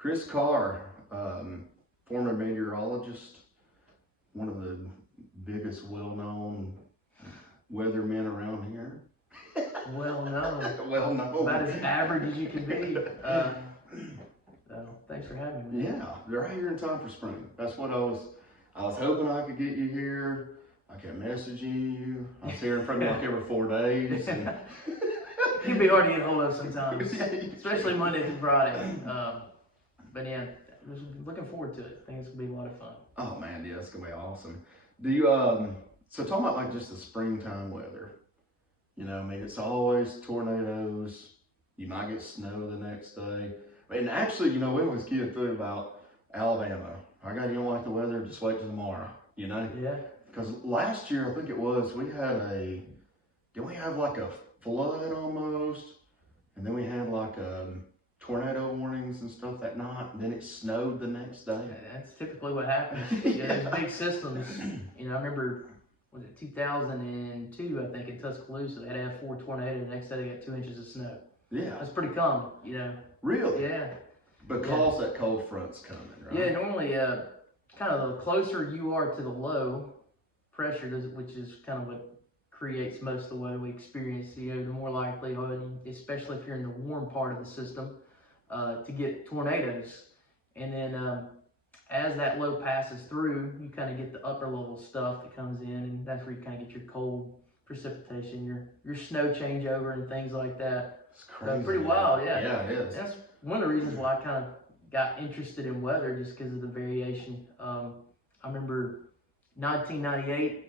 Chris Carr, former meteorologist, one of the biggest well-known weathermen around here. Well known. Well known. About as average as you can be. So thanks for having me. Yeah, they're right here in time for spring. That's what I was hoping I could get you here. I kept messaging you. I was hearing from you like every 4 days. And It can be hard to get hold of sometimes, especially Monday through Friday. But yeah, looking forward to it. I think it's gonna be a lot of fun. Oh man, yeah, it's gonna be awesome. Do you so talking about like just the springtime weather, you know, I mean it's always tornadoes, you might get snow the next day. And actually, you know, we always get through about Alabama. I got, you don't like the weather, just wait till tomorrow, you know? Yeah. Because last year I think it was, we had did we have like a flood almost? And then we had like tornado warnings and stuff that night, and then it snowed the next day. That's typically what happens. Yeah, there's big systems. You know, I remember, was it 2002, I think, in Tuscaloosa, they had to have 4 tornadoes. The next day they got 2 inches of snow. Yeah. That's pretty common, you know. Really? Yeah. Because that cold front's coming, right? Yeah, normally, kind of the closer you are to the low pressure, which is kind of what creates most of the weather we experience, you know, the more likelihood, especially if you're in the warm part of the system, to get tornadoes. And then as that low passes through, you kind of get the upper level stuff that comes in, and that's where you kind of get your cold precipitation, your snow changeover and things like that. It's crazy. So pretty wild, yeah. Yeah, it is. That's one of the reasons why I kind of got interested in weather, just because of the variation. I remember 1998,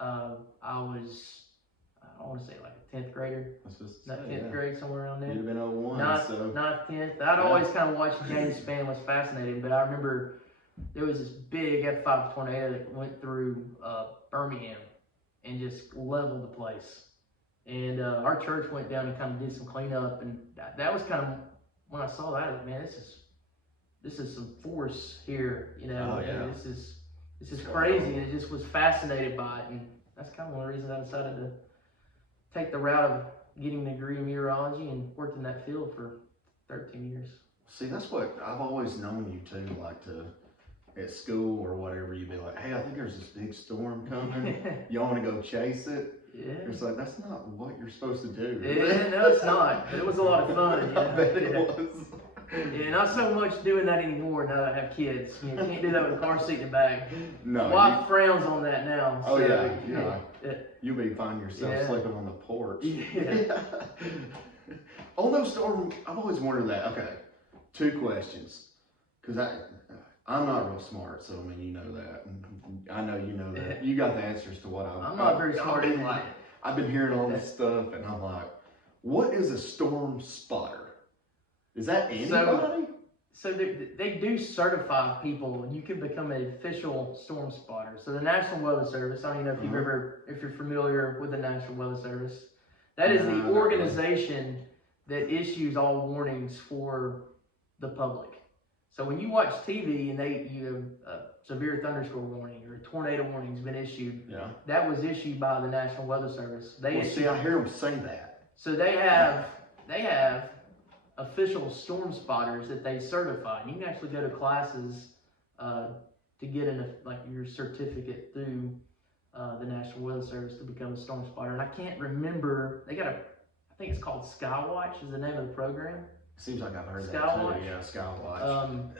I want to say like a 10th grader. Not 10th grade, somewhere around there. You'd have been 01, Not so. 10th. I'd always kind of watched James Spann, was fascinating, but I remember there was this big F5 tornado that went through Birmingham and just leveled the place. And our church went down and kind of did some cleanup, and that was kind of, when I saw that, I was like, man, this is some force here, you know. Oh, yeah. This is crazy, and it just was fascinated by it, and that's kind of one of the reasons I decided to take the route of getting a degree in meteorology and worked in that field for 13 years. See, that's what I've always known you too, like at school or whatever, you'd be like, hey, I think there's this big storm coming. You want to go chase it? Yeah. It's like, that's not what you're supposed to do. Yeah, no, it's not. But it was a lot of fun. You know? I bet it was. Yeah, not so much doing that anymore now that I have kids. You can't do that with a car seat in the back. No. Wife frowns on that now. Oh, so, yeah. You'll be finding yourself sleeping on the porch. Yeah. On those storms, I've always wondered that. Okay, 2 questions. Because I'm not real smart, so I mean, you know that. I know you know that. You got the answers to what I'm not very smart. I've been hearing all this stuff, and I'm like, what is a storm spotter? Is that anybody? So they do certify people, and you can become an official storm spotter. So the National Weather Service, I don't know if if you're familiar with the National Weather Service, that is the organization that issues all warnings for the public. So when you watch TV and you have a severe thunderstorm warning or a tornado warning has been issued, that was issued by the National Weather Service. I hear them say that. So they have official storm spotters that they certify. You can actually go to classes to get your certificate through the National Weather Service to become a storm spotter. And I can't remember, I think it's called Skywatch is the name of the program. Seems like I've heard Skywatch. That too. Yeah,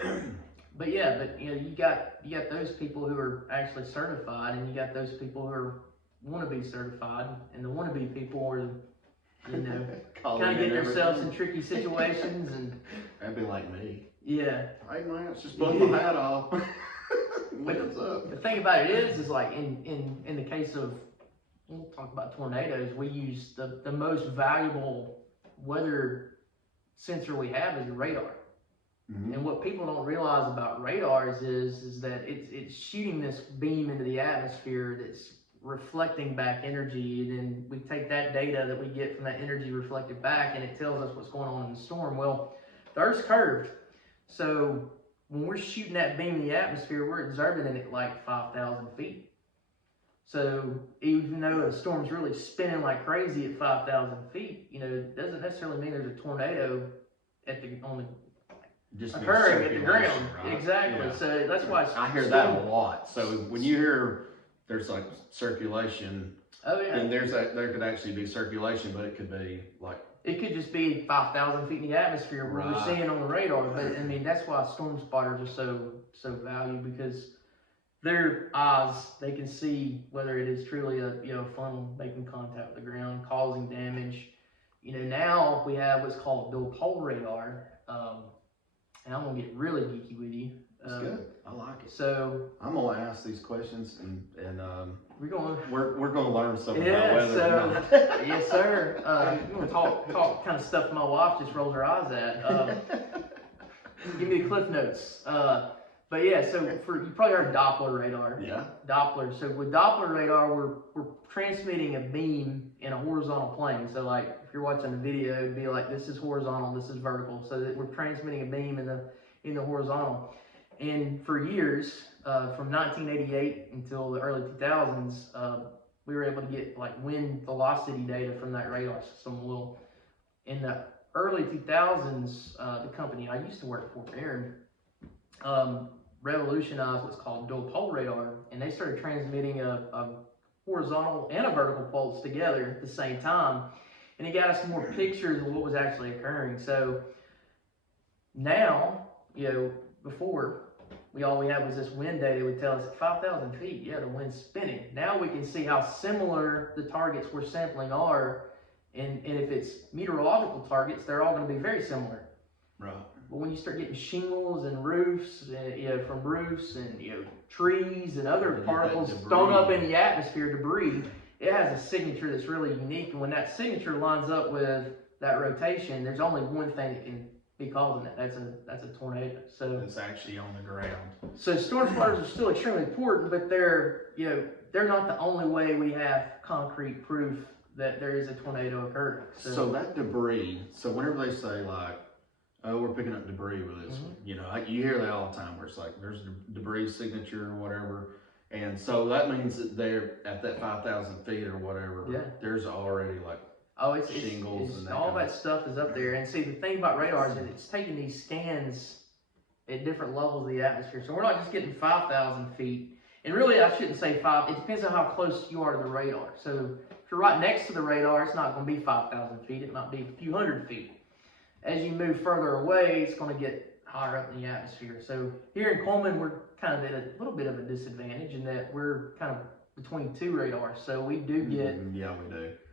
Skywatch. But you know, you got those people who are actually certified, and you got those people who want to be certified, and the wannabe people are, you know, kind of get themselves in tricky situations, and that'd be like me. Yeah. Hey man, it's just blowing my hat off. What's up? The thing about it is like in the case of, we'll talk about tornadoes, we use the most valuable weather sensor we have is the radar. And what people don't realize about radars is that it's shooting this beam into the atmosphere that's reflecting back energy, and then we take that data that we get from that energy reflected back, and it tells us what's going on in the storm. Well, the Earth's curved, so when we're shooting that beam in the atmosphere, we're observing it at like 5,000 feet. So even though a storm's really spinning like crazy at 5,000 feet, you know, it doesn't necessarily mean there's a tornado just means occurring at the ground. circulation, right? Exactly. Yeah. So that's why I hear that a lot. So when you hear there's like circulation, oh yeah, and there could actually be circulation, but it could be like it could just be 5,000 feet in the atmosphere where we're seeing on the radar. But I mean, that's why storm spotters are so valued, because their eyes, they can see whether it is truly a funnel making contact with the ground, causing damage. Now we have what's called dual pole radar, and I'm gonna get really geeky with you. That's good. I like it. So I'm gonna ask these questions, and we're gonna learn something yeah, about weather so tonight. yes, sir. I'm gonna talk kind of stuff my wife just rolls her eyes at. Give me the cliff notes. But yeah, so you probably heard Doppler radar. Yeah. Doppler. So with Doppler radar, we're transmitting a beam in a horizontal plane. So like if you're watching a video, it'd be like this is horizontal, this is vertical. So that we're transmitting a beam in the horizontal. And for years, from 1988 until the early 2000s, we were able to get like wind velocity data from that radar system. Well, in the early 2000s, the company I used to work for, Aaron, revolutionized what's called dual pole radar, and they started transmitting a horizontal and a vertical pulse together at the same time, and it got us more pictures of what was actually occurring. So now, before all we had was this wind data would tell us at 5,000 feet, yeah, the wind's spinning. Now we can see how similar the targets we're sampling are, and if it's meteorological targets, they're all going to be very similar. Right. But when you start getting shingles and roofs, from roofs and trees and other particles thrown up in the atmosphere, debris, it has a signature that's really unique. And when that signature lines up with that rotation, there's only one thing that can be causing it. That's a tornado. So it's actually on the ground. So storm spotters are still extremely important, but they're not the only way we have concrete proof that there is a tornado occurring. So that debris. So whenever they say like, oh, we're picking up debris with this. Mm-hmm. You hear that all the time where it's like, there's debris signature or whatever. And so that means that they're at that 5,000 feet or whatever. Yeah. There's already like shingles and all that stuff is up there. And see, the thing about radar is that it's taking these scans at different levels of the atmosphere. So we're not just getting 5,000 feet. And really, I shouldn't say 5. It depends on how close you are to the radar. So if you're right next to the radar, it's not going to be 5,000 feet. It might be a few hundred feet. As you move further away, it's going to get higher up in the atmosphere. So here in Coleman, we're kind of at a little bit of a disadvantage in that we're kind of between two radars. So we do get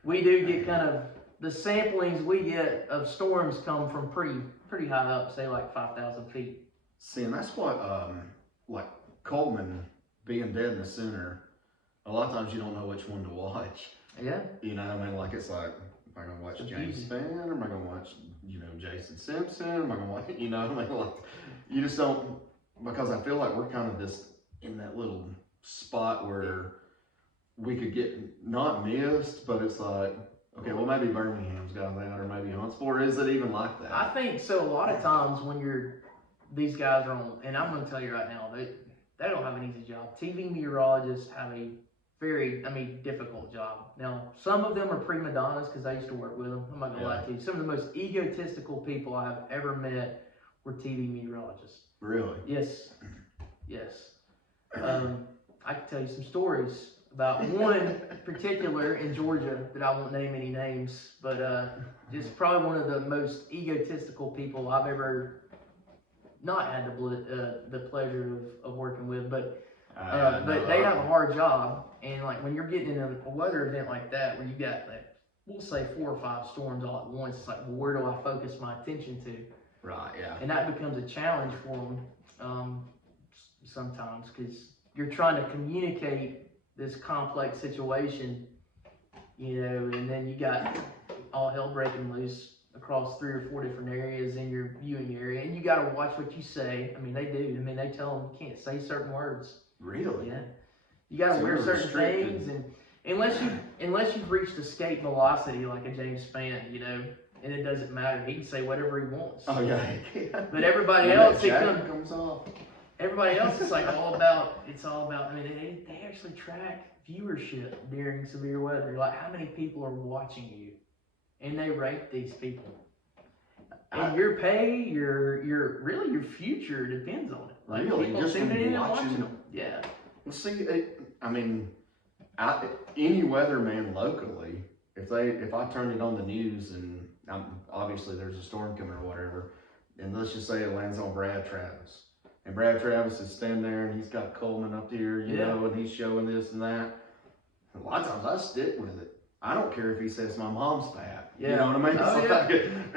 we do get kind of the samplings we get of storms come from pretty high up, say like 5,000 feet. See, and that's what like Coleman being dead in the center. A lot of times you don't know which one to watch. Yeah. Like it's like, am I gonna watch James Spann, or am I gonna watch Jason Simpson? Am I gonna watch like you just don't, because I feel like we're kind of just in that little spot where we could get not missed, but it's like, okay, well maybe Birmingham's got that, or maybe Huntsville, or is it even like that? I think so. A lot of times when these guys are on, and I'm gonna tell you right now, they don't have an easy job. TV meteorologists have a very, difficult job. Now, some of them are prima donnas because I used to work with them. I'm not going to lie to you. Some of the most egotistical people I've ever met were TV meteorologists. Really? Yes. Yes. I could tell you some stories about one particular in Georgia that I won't name any names, but just probably one of the most egotistical people I've ever not had the pleasure of working with, but they have a hard job, and like when you're getting in a weather event like that where you got like, we'll say 4 or 5 storms all at once, it's like, well, where do I focus my attention to? Right, yeah. And that becomes a challenge for them sometimes, because you're trying to communicate this complex situation, and then you got all hell breaking loose across 3 or 4 different areas in your viewing area, and you got to watch what you say. They do. They tell them you can't say certain words. Really? Yeah. You got to wear certain things, and unless you've reached escape velocity like a James Spann, and it doesn't matter. He can say whatever he wants. Oh yeah. But everybody else, comes off. Everybody else is like all about. It's all about. They actually track viewership during severe weather. Like how many people are watching you, and they rate these people. And your pay, your really your future depends on it. Like really, people just tuning in and watching watching them. Yeah. Well, see, I mean, any weatherman locally, if I turn it on the news and obviously there's a storm coming or whatever, and let's just say it lands on Brad Travis, and Brad Travis is standing there and he's got Coleman up here, you know, and he's showing this and that. A lot of times I stick with it. I don't care if he says my mom's fat. Yeah. You know what I mean?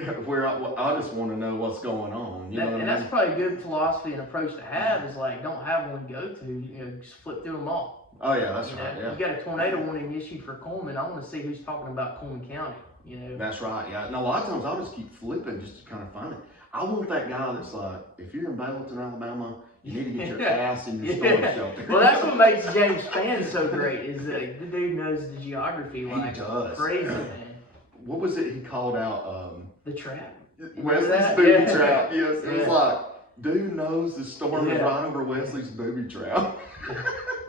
Oh, where I just want to know what's going on. You know what I mean? That's probably a good philosophy and approach to have. Is like don't have one go to. You know, just flip through them all. Oh yeah, that's right. Yeah. You got a tornado warning issued for Coleman. I want to see who's talking about Coleman County. You know. That's right. Yeah. And a lot of times I'll just keep flipping just to kind of find it. I want that guy that's like, if you're in Bellton, Alabama, you need to get your ass in your storm shelter. Well, that's what makes James Spann so great. Is that the dude knows the geography like crazy, man. What was it he called out? The trap. Wesley's booby trap. Yes, it was like, dude knows the storm is right over Wesley's booby trap.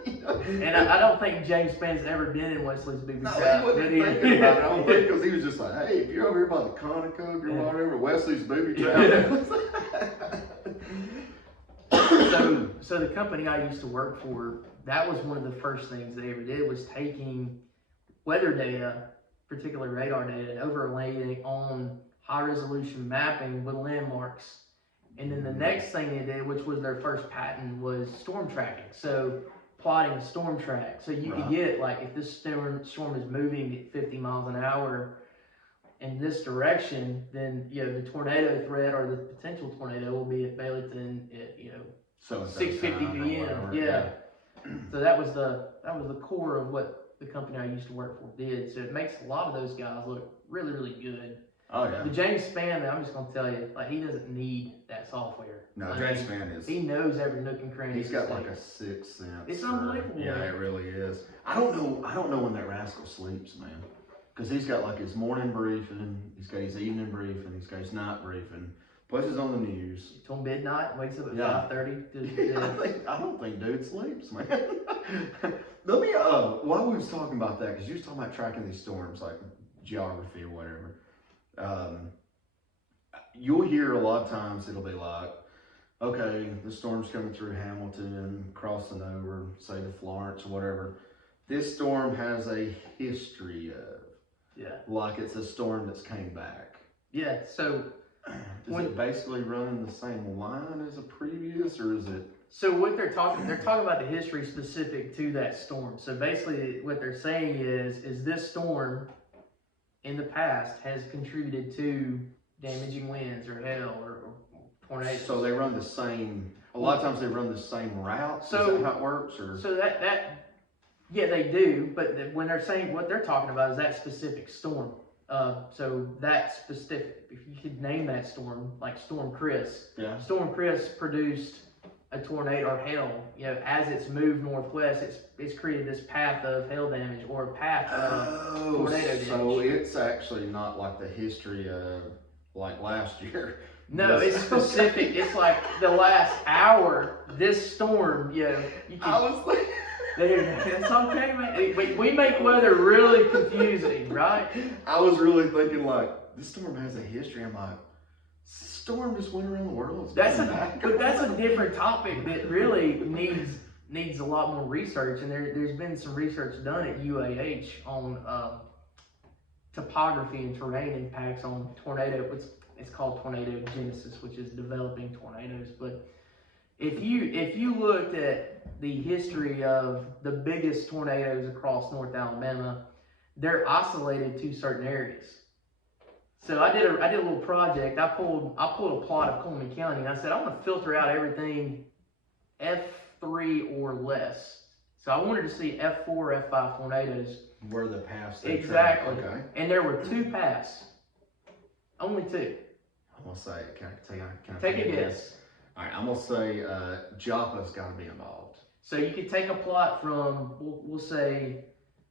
And I don't think James Spann's ever been in Wesley's booby trap. No, he wasn't thinking about it. I don't think, because he was just like, hey, if you're over here by the Conoco or whatever, Wesley's booby trap. So the company I used to work for, that was one of the first things they ever did was taking weather data, particularly radar data, and overlaying it on high resolution mapping with landmarks. And then the next thing they did, which was their first patent, was storm tracking. So plotting a storm track. So you could get, like, if this storm is moving at 50 miles an hour in this direction, then, you know, the tornado threat or the potential tornado will be at Baileyton at, you know, 6:50 p.m. Yeah. So that was the core of what the company I used to work for did. So it makes a lot of those guys look really, really good. Oh yeah. The James Spann, I'm just gonna tell you, like, he doesn't need that software. No, like, James Spann is. He knows every nook and cranny. He's got like a sixth sense. It's unbelievable. Yeah, man. it really is. I don't know when that rascal sleeps, man. Because he's got like his morning briefing, he's got his evening briefing, he's got his night briefing. Plus he's on the news. Till midnight, wakes up at 5:30. I don't think dude sleeps, man. Let me while we was talking about that, because you was talking about tracking these storms, like geography or whatever. You'll hear a lot of times it'll be like, okay, the storm's coming through Hamilton, crossing over, say to Florence or whatever. This storm has a history of. Yeah. Like it's a storm that's came back. Yeah, so is it basically running the same line as a previous, or is it? So what they're talking about the history specific to that storm. So basically what they're saying is this storm in the past has contributed to damaging winds or hail or tornadoes. So they run the same, a lot of times they run the same route? So, is that how it works? Or? So yeah, they do, but when they're saying, what they're talking about is that specific storm. So that specific, if you could name that storm, like Storm Chris. Yeah. Storm Chris produced a tornado or hail, you know, as it's moved northwest, it's created this path of hail damage or a path of tornado damage. So it's actually not like the history of like last year. No, it's specific. It's like the last hour, this storm, you know. I was like... That's okay, man. We make weather really confusing, right? I was really thinking like, this storm has a history. I'm like, storm just went around the world. But that's a different topic that really needs a lot more research. And there's been some research done at UAH on topography and terrain impacts on tornado. It's called tornado genesis, which is developing tornadoes. But if you looked at the history of the biggest tornadoes across North Alabama, they're isolated to certain areas. So I did a little project. I pulled a plot of Coleman County, and I said I want to filter out everything F3 or less. So I wanted to see F4, F5 tornadoes. Where the paths? Exactly. Okay. And there were 2 paths. Only 2. I'm gonna say, can I take a guess? All right, I'm gonna say Joppa's got to be involved. So you could take a plot from, we'll say,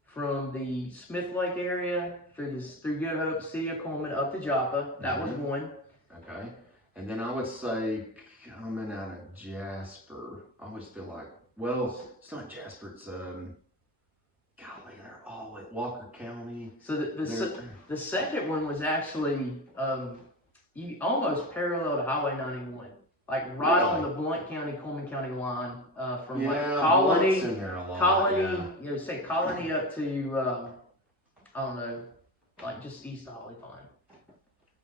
from the Smith Lake area through Good Hope, City of Coleman up to Joppa. That was one. Okay, and then I would say coming out of Jasper, I always feel like, well, it's not Jasper. It's golly, they're all at Walker County. So the second one was actually you almost parallel to Highway 91. Like right on the Blount County, Coleman County line, from like Colony, you know, say Colony up to, I don't know, like just east of Holly Pond.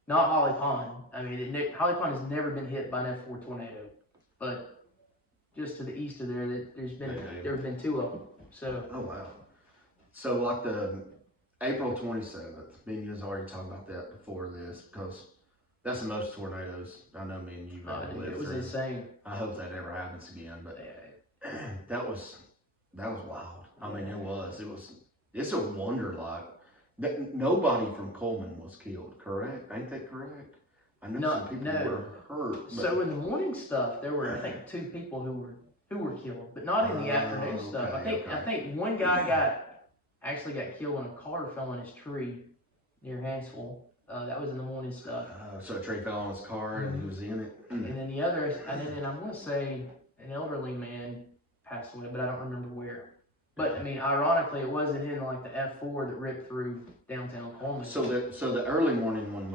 Not Holly Pond. I mean, Holly Pond has never been hit by an F4 tornado, but just to the east of there, there have been 2 of them. So. Oh wow. So like the April 27th, me and you was already talking about that before this, because that's the most tornadoes I know me and you've ever lived through. It was insane. I hope that never happens again, but that was wild. I mean, it's a wonder, like, that nobody from Coleman was killed, correct? Ain't that correct? I know some people were hurt. So in the morning stuff, there were, I think, 2 people who were killed, but not in the afternoon stuff. I think one guy actually got killed when a car fell on his tree near Hansville. That was in the morning stuff. So a tree fell on his car and he was in it. And then the others, and I want to say an elderly man passed away, but I don't remember where. But I mean, ironically, it wasn't in like the F4 that ripped through downtown Coleman. So the early morning one,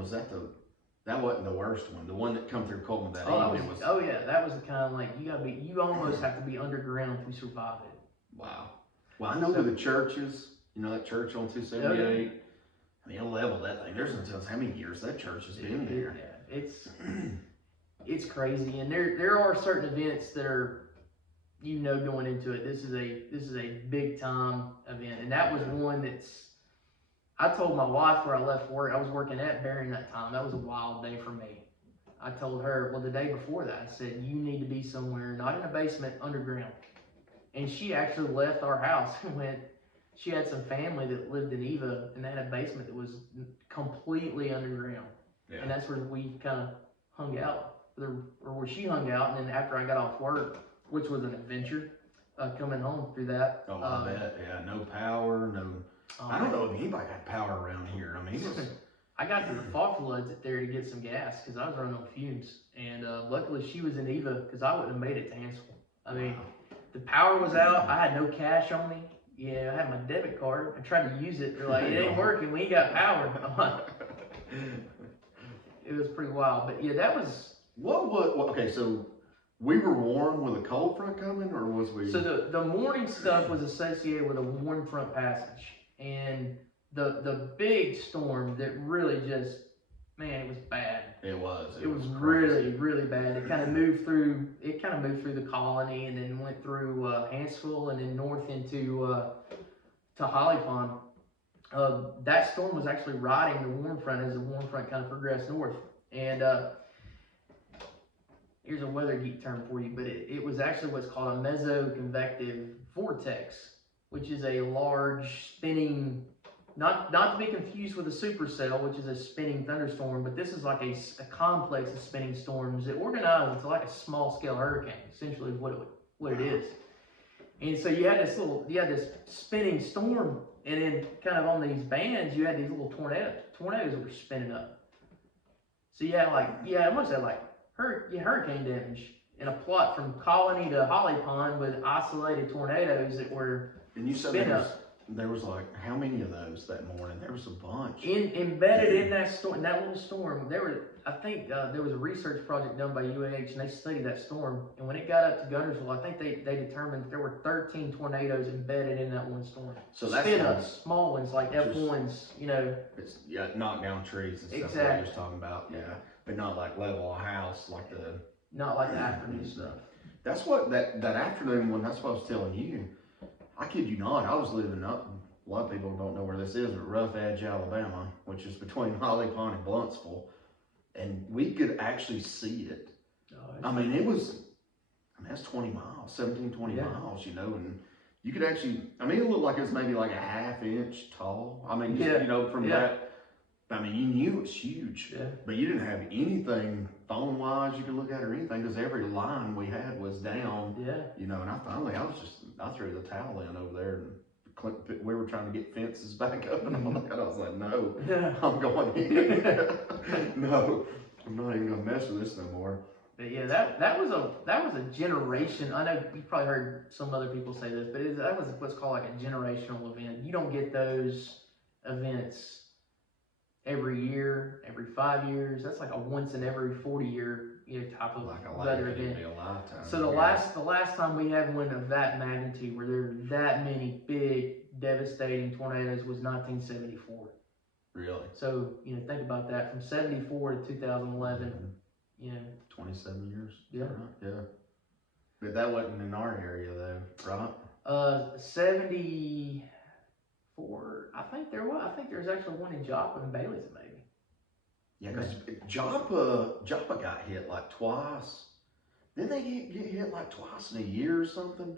that wasn't the worst one. The one that come through Coleman that evening was. Oh yeah, that was the kind of like you almost have to be underground to survive it. Wow. Well, I know the churches. You know that church on 278. Oh, yeah. I mean, it'll level that thing. There's no telling how many years that church has been there. Yeah, it's crazy, and there are certain events that are, you know, going into it. This is a big time event, and that was one that's. I told my wife where I left work. I was working at Barron that time. That was a wild day for me. I told her, well, the day before that, I said, you need to be somewhere, not in a basement, underground. And she actually left our house and went. She had some family that lived in Eva, and they had a basement that was completely underground. Yeah. And that's where we kind of hung out, or where she hung out. And then after I got off work, which was an adventure, coming home through that. Oh, I bet. Yeah, no power, no. I don't know if anybody had power around here. I mean, I got to the fog floods up there to get some gas because I was running on fumes. And luckily she was in Eva because I wouldn't have made it to Hansville. I mean, the power was out. I had no cash on me. Yeah, I had my debit card. I tried to use it. They're like, it ain't working. We ain't got power. It was pretty wild. But yeah, that was. Okay, so we were warned with a cold front coming, or was we? So the morning stuff was associated with a warm front passage. And the big storm that really just, man, it was bad. It was. It was really, really bad. It kind of moved through the colony and then went through Hansville and then north into to Holly Pond. That storm was actually riding the warm front as the warm front kind of progressed north. And here's a weather geek term for you, but it was actually what's called a mesoconvective vortex, which is a large spinning. Not to be confused with a supercell, which is a spinning thunderstorm, but this is like a complex of spinning storms that organize into like a small scale hurricane, essentially is what it is. And so you had this spinning storm, and then kind of on these bands, you had these little tornadoes that were spinning up. So you almost had like hurricane damage in a plot from Colony to Holly Pond with isolated tornadoes that were spin up. There was like, how many of those that morning? There was a bunch. Embedded in that storm, that little storm, I think there was a research project done by UAH, and they studied that storm. And when it got up to Guntersville, I think they determined there were 13 tornadoes embedded in that one storm. So that's spin-ups, small ones like F1s, you know. It's knock down trees and stuff. Exactly. Like you're just talking about, yeah. But not like level a house not like the afternoon stuff. That's what that afternoon one. That's what I was telling you. I kid you not, I was living up, a lot of people don't know where this is, but Rough Edge, Alabama, which is between Holly Pond and Bluntsville, and we could actually see it. That's 20 miles, 20 miles, you know, and you could actually, it looked like it was maybe like a ½ inch tall. From that, you knew it was huge, but you didn't have anything phone-wise you could look at or anything, because every line we had was down, and I threw the towel in over there, and we were trying to get fences back up and all that. I was like, no, I'm going in. No, I'm not even gonna mess with this no more. But yeah, that was a generation. I know you probably heard some other people say this, but that was what's called like a generational event. You don't get those events every year, every 5 years. That's like a once in every 40-year, type of Like weather it could event. be a lifetime. So the last time we had one of that magnitude, where there were that many big, devastating tornadoes, was 1974. Really? So think about that, from 74 to 2011. 27 years. Yeah. Right? Yeah. But that wasn't in our area though, right? 74. I think there was. I think there's actually one in Joplin and Bailey's, maybe. Yeah, because Joppa got hit like twice. Didn't they get hit like twice in a year or something?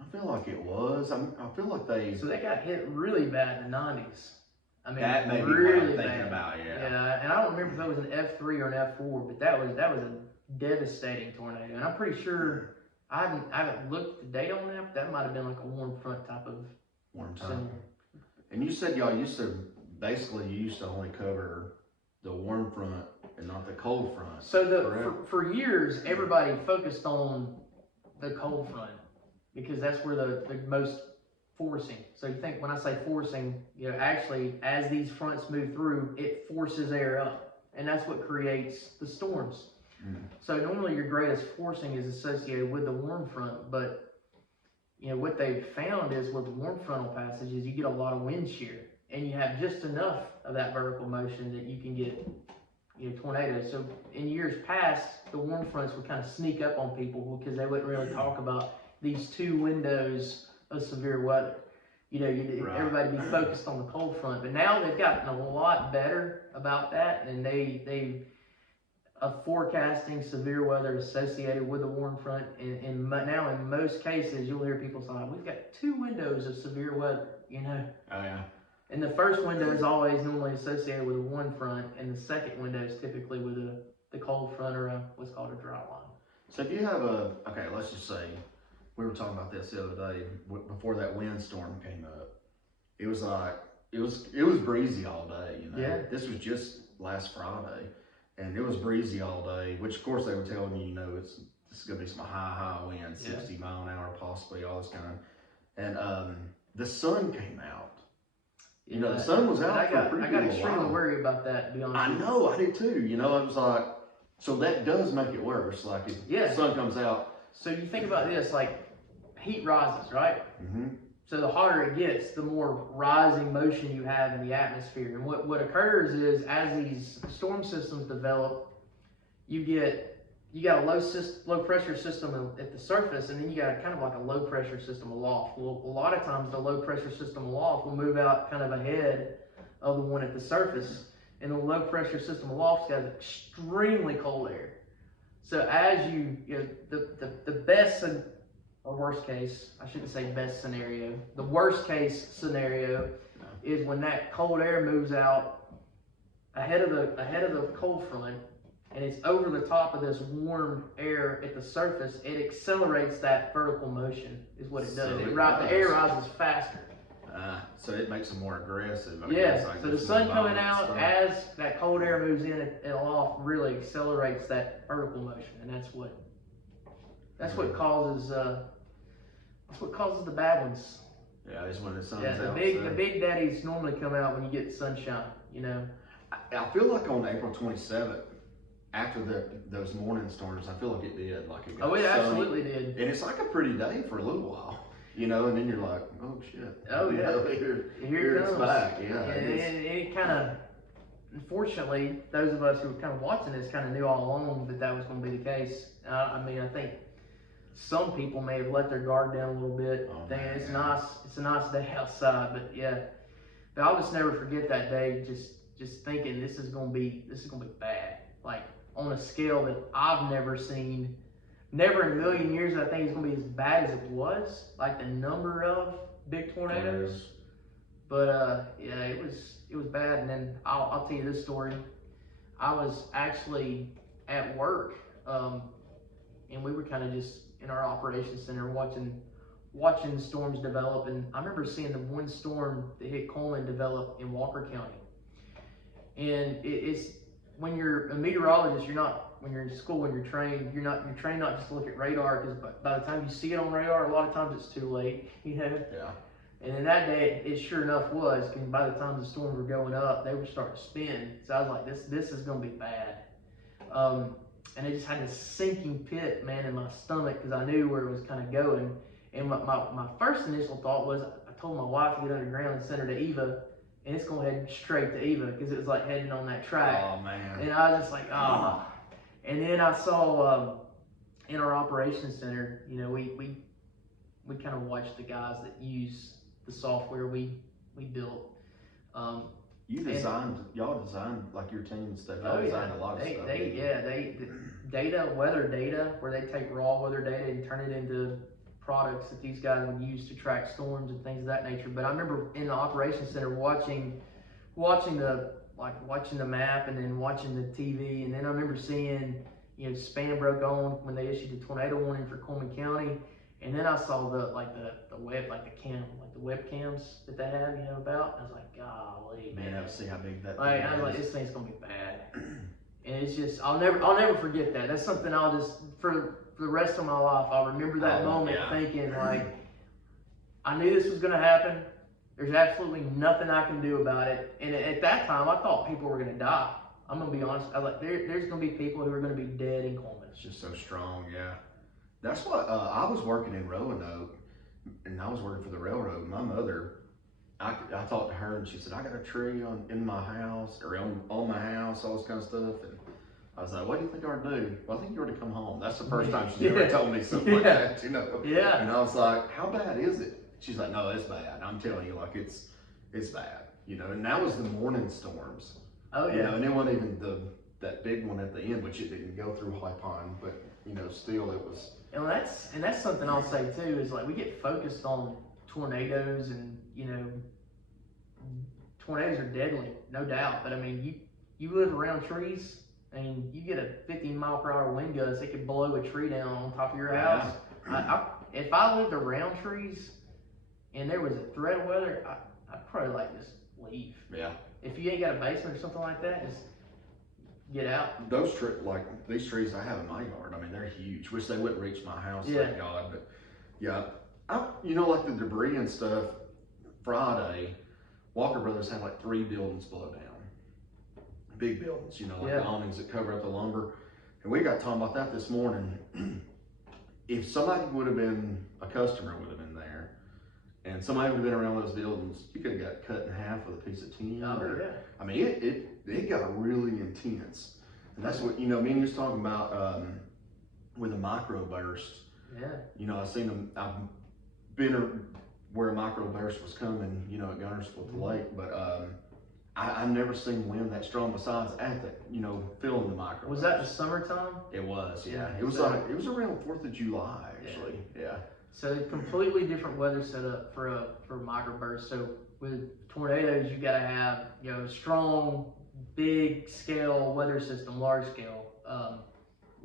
I feel like it was. I feel like they. So they got hit really bad in the 90s. I mean, that may be really what I'm thinking bad. about. Yeah. Yeah, and I don't remember if that was an F3 or an F4, but that was a devastating tornado, and I'm pretty sure I haven't looked at the date on that, but that might have been like a warm front type of Warm time. And you said y'all used to only cover the warm front and not the cold front. So for years, everybody focused on the cold front because that's where the most forcing. So you think, when I say forcing, actually as these fronts move through, it forces air up, and that's what creates the storms. So normally your greatest forcing is associated with the warm front, but what they've found is with warm frontal passages, you get a lot of wind shear, and you have just enough of that vertical motion that you can get tornadoes. So in years past, the warm fronts would kind of sneak up on people because they wouldn't really talk about these two windows of severe weather. Right. Everybody be focused on the cold front, but now they've gotten a lot better about that, and they forecasting severe weather associated with the warm front, and now in most cases you'll hear people say, we've got two windows of severe weather. Oh yeah. And the first window is always normally associated with a warm front, and the second window is typically with the cold front, or what's called a drought line. So if you have let's just say, we were talking about this the other day before that windstorm came up. It was like, it was breezy all day, Yeah. This was just last Friday, and it was breezy all day, which of course they were telling you, this is going to be some high winds, 60 mile an hour possibly, all this kind of, and the sun came out. The sun was out for a pretty I got good extremely while. worried about that, to be honest. I know, I did too. It was like, so that does make it worse. Like if the sun comes out. So you think about this, like heat rises, right? Mm-hmm. So the hotter it gets, the more rising motion you have in the atmosphere. And what occurs is, as these storm systems develop, you got a low pressure system at the surface, and then you got kind of like a low pressure system aloft. Well, a lot of times the low pressure system aloft will move out kind of ahead of the one at the surface, and the low pressure system aloft's got extremely cold air. So as the best or worst case, I shouldn't say best scenario, the worst case scenario is when that cold air moves out ahead of the cold front, and it's over the top of this warm air at the surface. It accelerates that vertical motion, is what it does. So The air rises faster. So it makes them more aggressive. So the sun coming out as that cold air moves in and aloft really accelerates that vertical motion, and that's what causes the bad ones. Yeah, it's when the sun's out. The big daddies normally come out when you get sunshine. I feel like on April 27th, after those morning storms, I feel like it did. Like it got it sunny. Absolutely did. And it's like a pretty day for a little while, and then you're like, oh shit. Oh yeah. Here it it's comes. back. Yeah. And it kind of, unfortunately, those of us who were kind of watching this kind of knew all along that was going to be the case. I think some people may have let their guard down a little bit, thinking it's a nice day outside, but yeah. But I'll just never forget that day, just thinking this is gonna be bad. Like on a scale that I've never seen, never in a million years I think it's gonna be as bad as it was, like the number of big tornadoes. But yeah, it was bad. And then I'll tell you this story. I was actually at work, and we were kind of just in our operations center watching the storms develop. And I remember seeing the one storm that hit Coleman develop in Walker County. And it's when you're a meteorologist, when you're in school, when you're trained not just to look at radar, because by the time you see it on radar, a lot of times it's too late. Yeah. And then that day, it sure enough was, because by the time the storms were going up, they were starting to spin. So I was like, this is going to be bad. And I just had this sinking pit, man, in my stomach because I knew where it was kind of going. And my first initial thought was, I told my wife to get underground and send her to Eva, and it's going to head straight to Eva because it was like heading on that track. Oh, man. And I was just like, ah. Oh. And then I saw in our operations center, you know, we kind of watched the guys that use the software we built. Y'all designed like your team and stuff. Y'all designed a lot of stuff. Data, weather data, where they take raw weather data and turn it into products that these guys would use to track storms and things of that nature. But I remember in the operations center watching the map and then watching the TV, and then I remember seeing, you know, span broke on when they issued the tornado warning for Coleman County, and then I saw the webcams that they have, you know, about. And I was like, golly, man. Yeah, see how big that. Like, I was like, this thing's gonna be bad. And it's just, I'll never forget that. That's something I'll just, for the rest of my life, I'll remember that moment thinking, like, I knew this was gonna happen. There's absolutely nothing I can do about it. And at that time, I thought people were gonna die. I'm gonna be honest. I was like, there's gonna be people who are gonna be dead in Coleman. It's just so strong, yeah. That's what, I was working in Roanoke, and I was working for the railroad. My mother, I talked to her, and she said, I got a tree in my house, or on my house, all this kind of stuff. And I was like, what do you think I ought to do? Well, I think you ought to come home. That's the first time she's ever told me something like that, you know? Yeah. And I was like, how bad is it? She's like, no, it's bad. I'm telling you, like, it's bad, you know? And that was the morning storms. Oh, yeah. You know, and it wasn't even that big one at the end, which it didn't go through High Pine, but, you know, still it was. And that's something I'll say too, is like we get focused on tornadoes, and you know, tornadoes are deadly, no doubt. But I mean, you live around trees, and you get a 50-mile-per-hour wind gust, it could blow a tree down on top of your house. If I lived around trees and there was a threat of weather, I'd probably like just leave. Yeah. If you ain't got a basement or something like that, just get out. Those these trees I have in my yard, I mean, they're huge. Wish they wouldn't reach my house, thank God. But yeah, you know, like the debris and stuff. Friday, Walker Brothers had like 3 buildings blow down, big buildings. You know, like awnings that cover up the lumber. And we got talking about that this morning. If somebody would have been a customer, would have been there, and somebody would have been around those buildings, you could have got cut in half with a piece of tin. I mean, it got really intense. And that's what, you know, me and you was talking about with a microburst. Yeah. You know, I've been where a microburst was coming, you know, at Gunnersville to Lake, but I've never seen wind that strong besides at the, you know, feeling the microburst. Was that the summertime? It was, yeah. It was it was around 4th of July, actually, yeah. So completely different weather setup for microburst. So with tornadoes, you got to have, you know, strong, big scale weather system, large scale,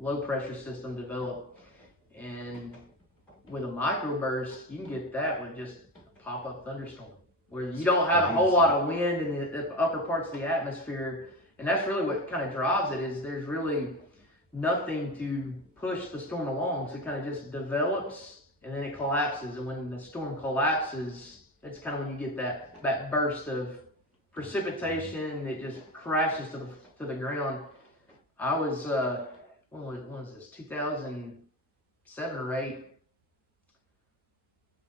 low pressure system developed. And with a microburst, you can get that with just a pop-up thunderstorm, where you don't have a whole lot of wind in the upper parts of the atmosphere. And that's really what kind of drives it, is there's really nothing to push the storm along. So it kind of just develops, and then it collapses. And when the storm collapses, that's kind of when you get that burst of precipitation that just crashes to the ground. I was, when was this, 2007 or 8?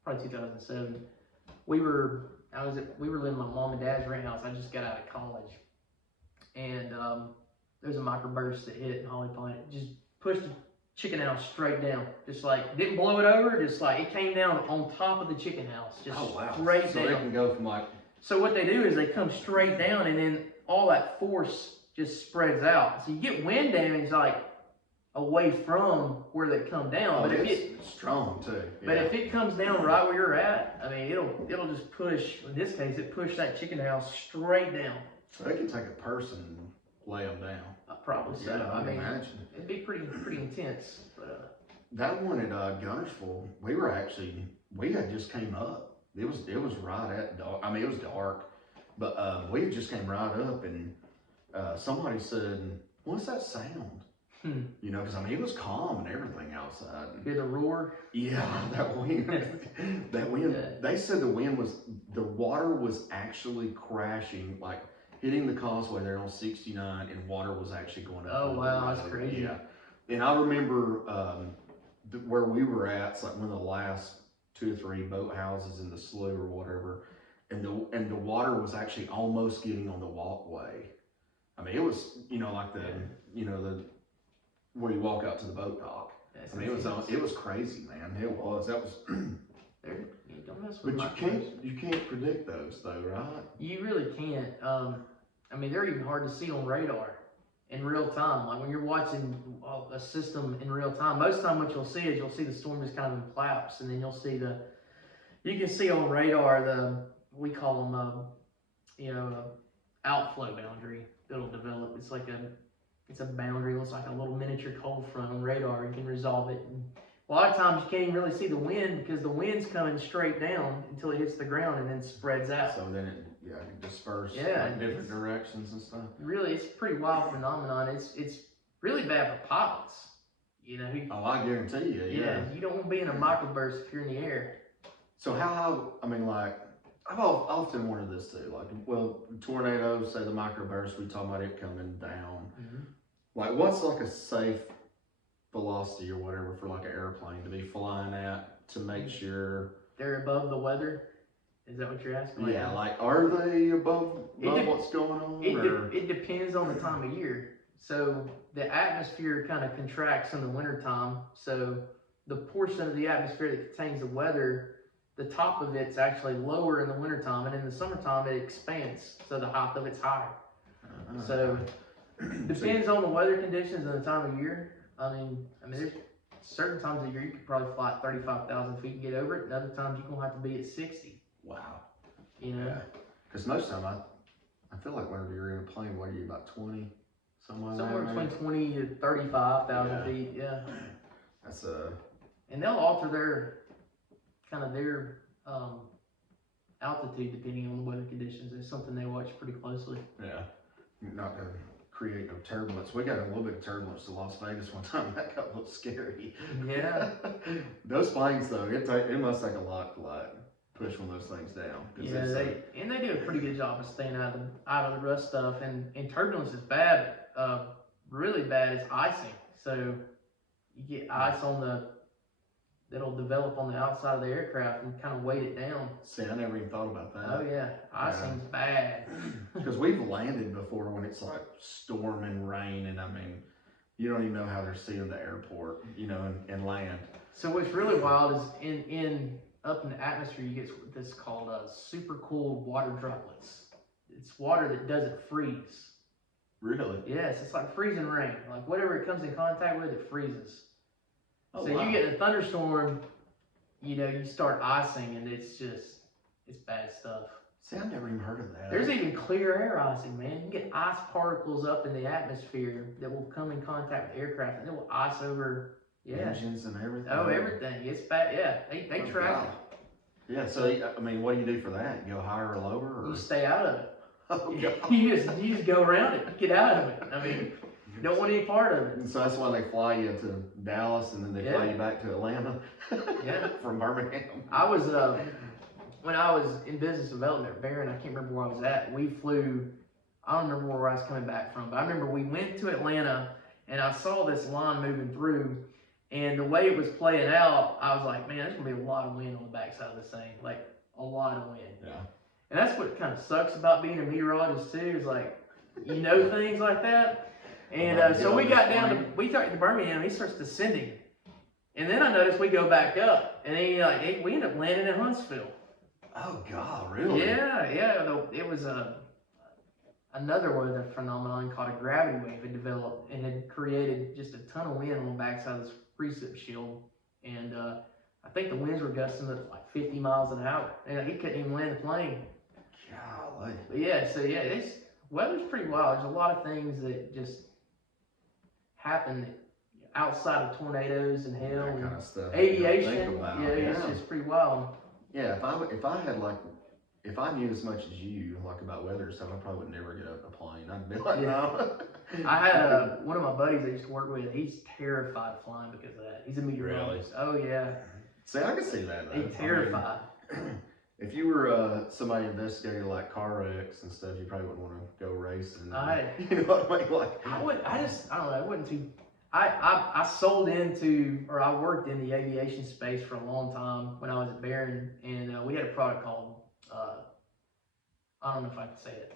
Probably 2007. We were living in my mom and dad's rent house. I just got out of college. And there was a microburst that hit in Holly Pine. It just pushed the chicken house straight down. Just like, didn't blow it over, just like it came down on top of the chicken house. Just straight down. So they can go from like. So what they do is they come straight down, and then all that force just spreads out. So you get wind damage like away from where they come down. But it's strong too. Yeah. But if it comes down right where you're at, I mean, it'll just push. In this case, it pushed that chicken house straight down. So they can take a person and lay them down. Probably so. Yeah, I mean, imagine. It'd be pretty intense. But that one at Gunnersville, we had just came up. It was right at dark. I mean, it was dark, but we just came right up, and somebody said, "What's that sound?" You know, because I mean, it was calm and everything outside. Hear the roar? Yeah, that wind. That wind. Yeah. They said the water was actually crashing, like hitting the causeway there on 69, and water was actually going up. Oh, on the wow, road. that's crazy. Yeah. And I remember where we were at, it's like one of the last 2 or 3 boat houses in the slough or whatever, and the water was actually almost getting on the walkway. I mean, it was, you know, like where you walk out to the boat dock. That's I mean, it was crazy, man. It was. That was. Don't mess with But you can't predict those though, right? You really can't. I mean, they're even hard to see on radar in real time. Like when you're watching a system in real time, most of the time what you'll see is the storm just kind of in collapse, and then you can see on radar we call them, outflow boundary that'll develop. It's a boundary, looks like a little miniature cold front on radar. You can resolve it. And a lot of times you can't even really see the wind because the wind's coming straight down until it hits the ground and then spreads out. So then it disperses Yeah, like different directions and stuff. Really, it's a pretty wild phenomenon. It's really bad for pilots. You know. I guarantee you. Yeah. You don't want to be in a microburst if you're in the air. So how? I mean, like, I've often wondered this too. Like, well, tornadoes, say the microburst, we talk about it coming down. Mm-hmm. Like, what's like a safe velocity or whatever for like an airplane to be flying at to make sure they're above the weather? Is that what you're asking? Yeah, like, are they above what's going on? It depends on the time of year. So the atmosphere kind of contracts in the wintertime. So the portion of the atmosphere that contains the weather, the top of it's actually lower in the wintertime, and in the summertime it expands. So the height of it's higher. So depends on the weather conditions and the time of year. I mean, there's certain times of year you could probably fly at 35,000 feet and get over it, and other times you're gonna have to be at 60. Wow. You know. Yeah. Because most of the time I feel like whenever you're in a plane, what are you, about 20? Somewhere between 20 to 35,000 feet. Yeah. That's And they'll alter their altitude depending on the weather conditions. It's something they watch pretty closely. Yeah. Not to create no turbulence. We got a little bit of turbulence to Las Vegas one time. That got a little scary. Yeah. Those planes though, it must take a lot to like push one of those things down. Yeah, they do a pretty good job of staying out of the rust stuff. And turbulence is bad. Really bad is icing. So you get ice that'll develop on the outside of the aircraft and kind of weight it down. See, I never even thought about that. Oh yeah, icing's bad. Because we've landed before when it's like storm and rain, and I mean, you don't even know how they're seeing the airport, you know, and land. So what's really wild is up in the atmosphere, you get this called super cooled water droplets. It's water that doesn't freeze. Really? Yes, it's like freezing rain. Like whatever it comes in contact with, it freezes. Oh, so wow. You get a thunderstorm, you start icing, and it's bad stuff. See, I've never even heard of that. There's even clear air icing, man. You get ice particles up in the atmosphere that will come in contact with aircraft, and it will ice over engines and everything. Oh, everything. It's bad. Yeah, they track it. Yeah. So I mean, what do you do for that? You go higher or lower? Or? You stay out of it. Oh, God. You just go around it. You get out of it. I mean, you don't want any part of it. And so that's why they fly you to Dallas, and then they fly you back to Atlanta. Yeah. From Birmingham. I was when I was in business development at Barron, I can't remember where I was at. We flew. I don't remember where I was coming back from, but I remember we went to Atlanta, and I saw this line moving through, and the way it was playing out, I was like, man, there's gonna be a lot of wind on the backside of this thing, like a lot of wind. Yeah. And that's what kind of sucks about being a meteorologist too, is like, things like that. And so we got we got to Birmingham, he starts descending. And then I noticed we go back up, and then we end up landing in Huntsville. Oh God, really? Yeah. It was another weather phenomenon called a gravity wave had developed and had created just a ton of wind on the backside of this precip shield. And I think the winds were gusting at like 50 miles an hour. And he couldn't even land the plane. Golly. But weather's pretty wild. There's a lot of things that just happen outside of tornadoes and hail and kind of stuff aviation. It's just pretty wild. Yeah, if I knew as much as you like about weather stuff, I probably would never get up a plane. I'd be like, no. I had one of my buddies I used to work with. He's terrified of flying because of that. He's a meteorologist. Really? Oh yeah. See, I can see that. Though. He's terrified. I mean, if you were somebody investigating like car wrecks and stuff, you probably wouldn't want to go racing. You know what I mean? Like, I don't know. It wasn't too. I sold into, or I worked in the aviation space for a long time when I was at Barron, and we had a product called, I don't know if I can say it.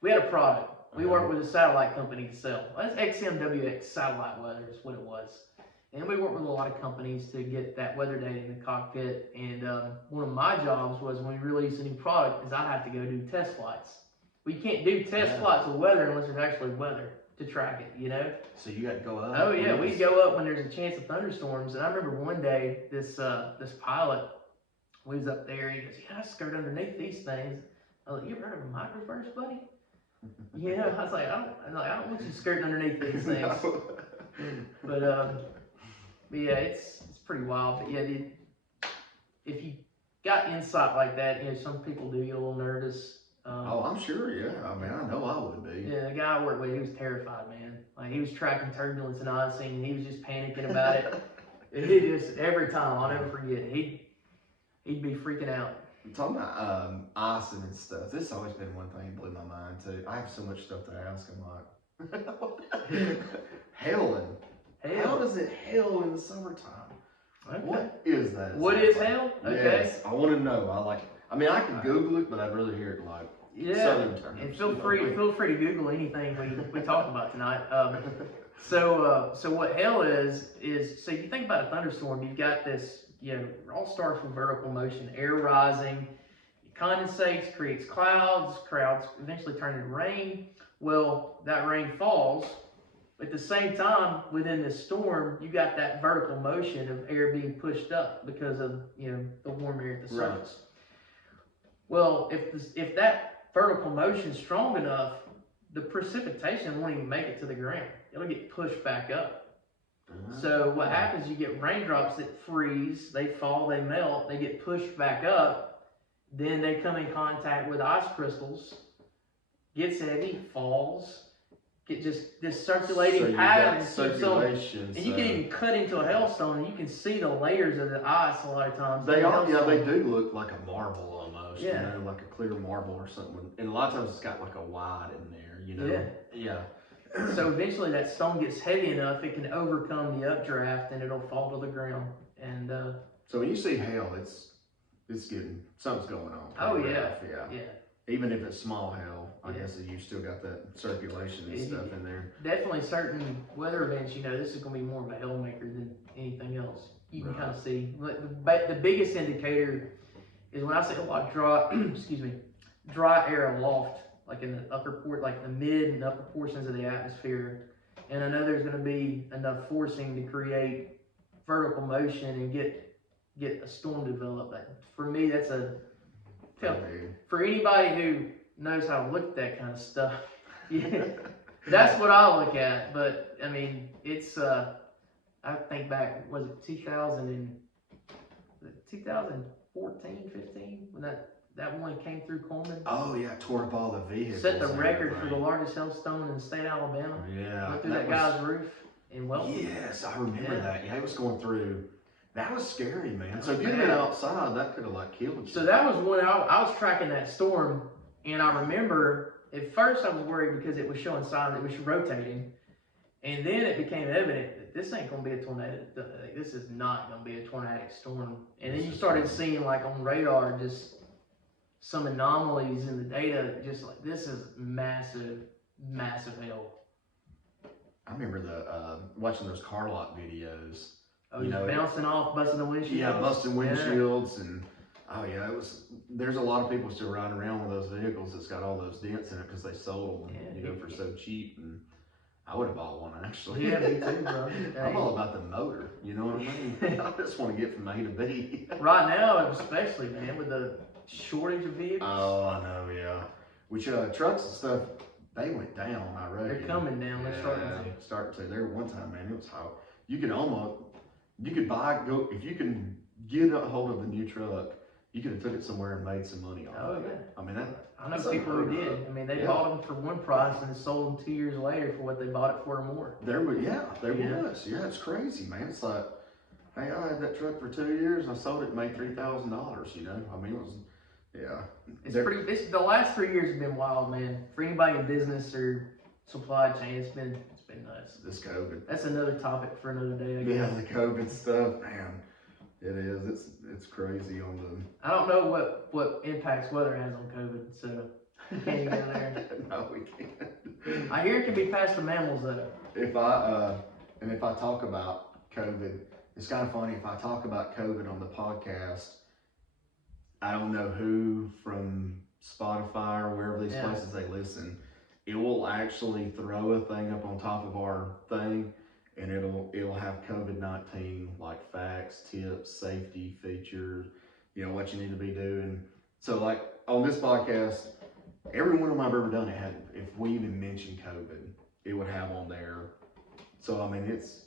We had a product. We worked with a satellite company to sell. That's XMWX satellite weather is what it was. And we worked with a lot of companies to get that weather data in the cockpit. And one of my jobs was when we release a new product is I have to go do test flights. We can't do test flights with weather unless there's actually weather to track it, you know? So you got to go up? Oh yeah, we go up when there's a chance of thunderstorms. And I remember one day, this pilot was up there, he goes, yeah, I skirt underneath these things. I was like, you ever heard of a microburst, buddy? Yeah, I was like, I don't want you skirting underneath these things. But yeah, it's pretty wild. But yeah, if you got insight like that, you know, some people do get a little nervous. Oh, I'm sure, yeah. I mean, I know I would be. Yeah, the guy I worked with, he was terrified, man. Like, he was tracking turbulence and icing, and he was just panicking about it. He just, every time, I'll never forget, he'd be freaking out. Talking about icing and stuff, this has always been one thing that blew my mind, too. I have so much stuff to ask. I'm like, hailing. How does it hail in the summertime? Okay. What is that? What is hail? Okay. Yes, I want to know. I mean, I can Google it, but I'd rather hear it like Southern terms. And feel free to Google anything we talk about tonight. So what hail is so you think about a thunderstorm, you've got this, you know, it all starts from vertical motion, air rising, it condensates, creates clouds eventually turn into rain. Well, that rain falls. At the same time, within this storm, you got that vertical motion of air being pushed up because of, you know, the warm air at the surface. Right. Well, if that vertical motion is strong enough, the precipitation won't even make it to the ground. It'll get pushed back up. So what happens, you get raindrops that freeze, they fall, they melt, they get pushed back up, then they come in contact with ice crystals, gets heavy, falls, get just this circulating pattern. Circulation. And you can even cut into a hailstone and you can see the layers of the ice a lot of times. They do look like a marble almost, you know, like a clear marble or something. And a lot of times it's got like a wide in there, you know. Yeah. So eventually that stone gets heavy enough, it can overcome the updraft and it'll fall to the ground. And so when you see hail, it's getting, something's going on. Oh yeah. Even if it's small hail, I guess you still got that circulation and stuff in there. Definitely certain weather events, you know, this is going to be more of a hail maker than anything else. You can kind of see. But the biggest indicator is when I say a lot of dry air aloft, like in the like the mid and upper portions of the atmosphere. And I know there's going to be enough forcing to create vertical motion and get a storm developed. For me, that's for anybody who knows how to look at that kind of stuff, that's what I look at. But I mean, it's I think back, was it 2014, 15 when that one came through Coleman? Oh yeah, tore up all the vehicles. Set the record for the largest hailstone in the state of Alabama. Yeah, went through that guy's roof in Welton. Yes, I remember that. Yeah, it was going through. That was scary, man. So if you'd been outside, that could have like killed you. So that was when I was tracking that storm, and I remember at first I was worried because it was showing signs it was rotating, and then it became evident that this ain't gonna be a tornado. This is not gonna be a tornadic storm. And then you started seeing like on radar just some anomalies in the data, just like this is massive hail. I remember watching those car lot videos. Oh, you know, bouncing off, busting the windshields. Yeah, busting windshields, and it was. There's a lot of people still riding around with those vehicles that's got all those dents in it because they sold them, for so cheap. And I would have bought one actually. Yeah, me too, bro. I'm all about the motor. You know what I mean? I just want to get from A to B. Right now, especially, man, with the shortage of vehicles. Oh, I know, yeah. Which trucks and stuff, they went down. I reckon they're coming down. They're starting to. There one time, man, it was hot. You could if you can get a hold of a new truck, you could have took it somewhere and made some money on Oh, it. yeah. I mean, I know people who did. I mean, they bought them for one price and sold them 2 years later for what they bought it for or more. There was. Yeah, it's crazy, man. It's like, hey, I had that truck for 2 years and I sold it and made $3,000. You know, I mean, it was, yeah. The last 3 years have been wild, man. For anybody in business or supply chain, it's been nuts. This COVID. That's another topic for another day, I guess. Yeah, the COVID stuff, man. It is. It's crazy on the. I don't know what impacts weather has on COVID, so we can't even go there. No, we can't. I hear it can be passed to mammals though. If I talk about COVID, it's kind of funny. If I talk about COVID on the podcast, I don't know who from Spotify or wherever these places they listen, it will actually throw a thing up on top of our thing, and it'll have COVID-19 like facts, tips, safety features, you know, what you need to be doing. So like on this podcast, every one of them I've ever done, it had, if we even mentioned COVID, it would have on there. So I mean, it's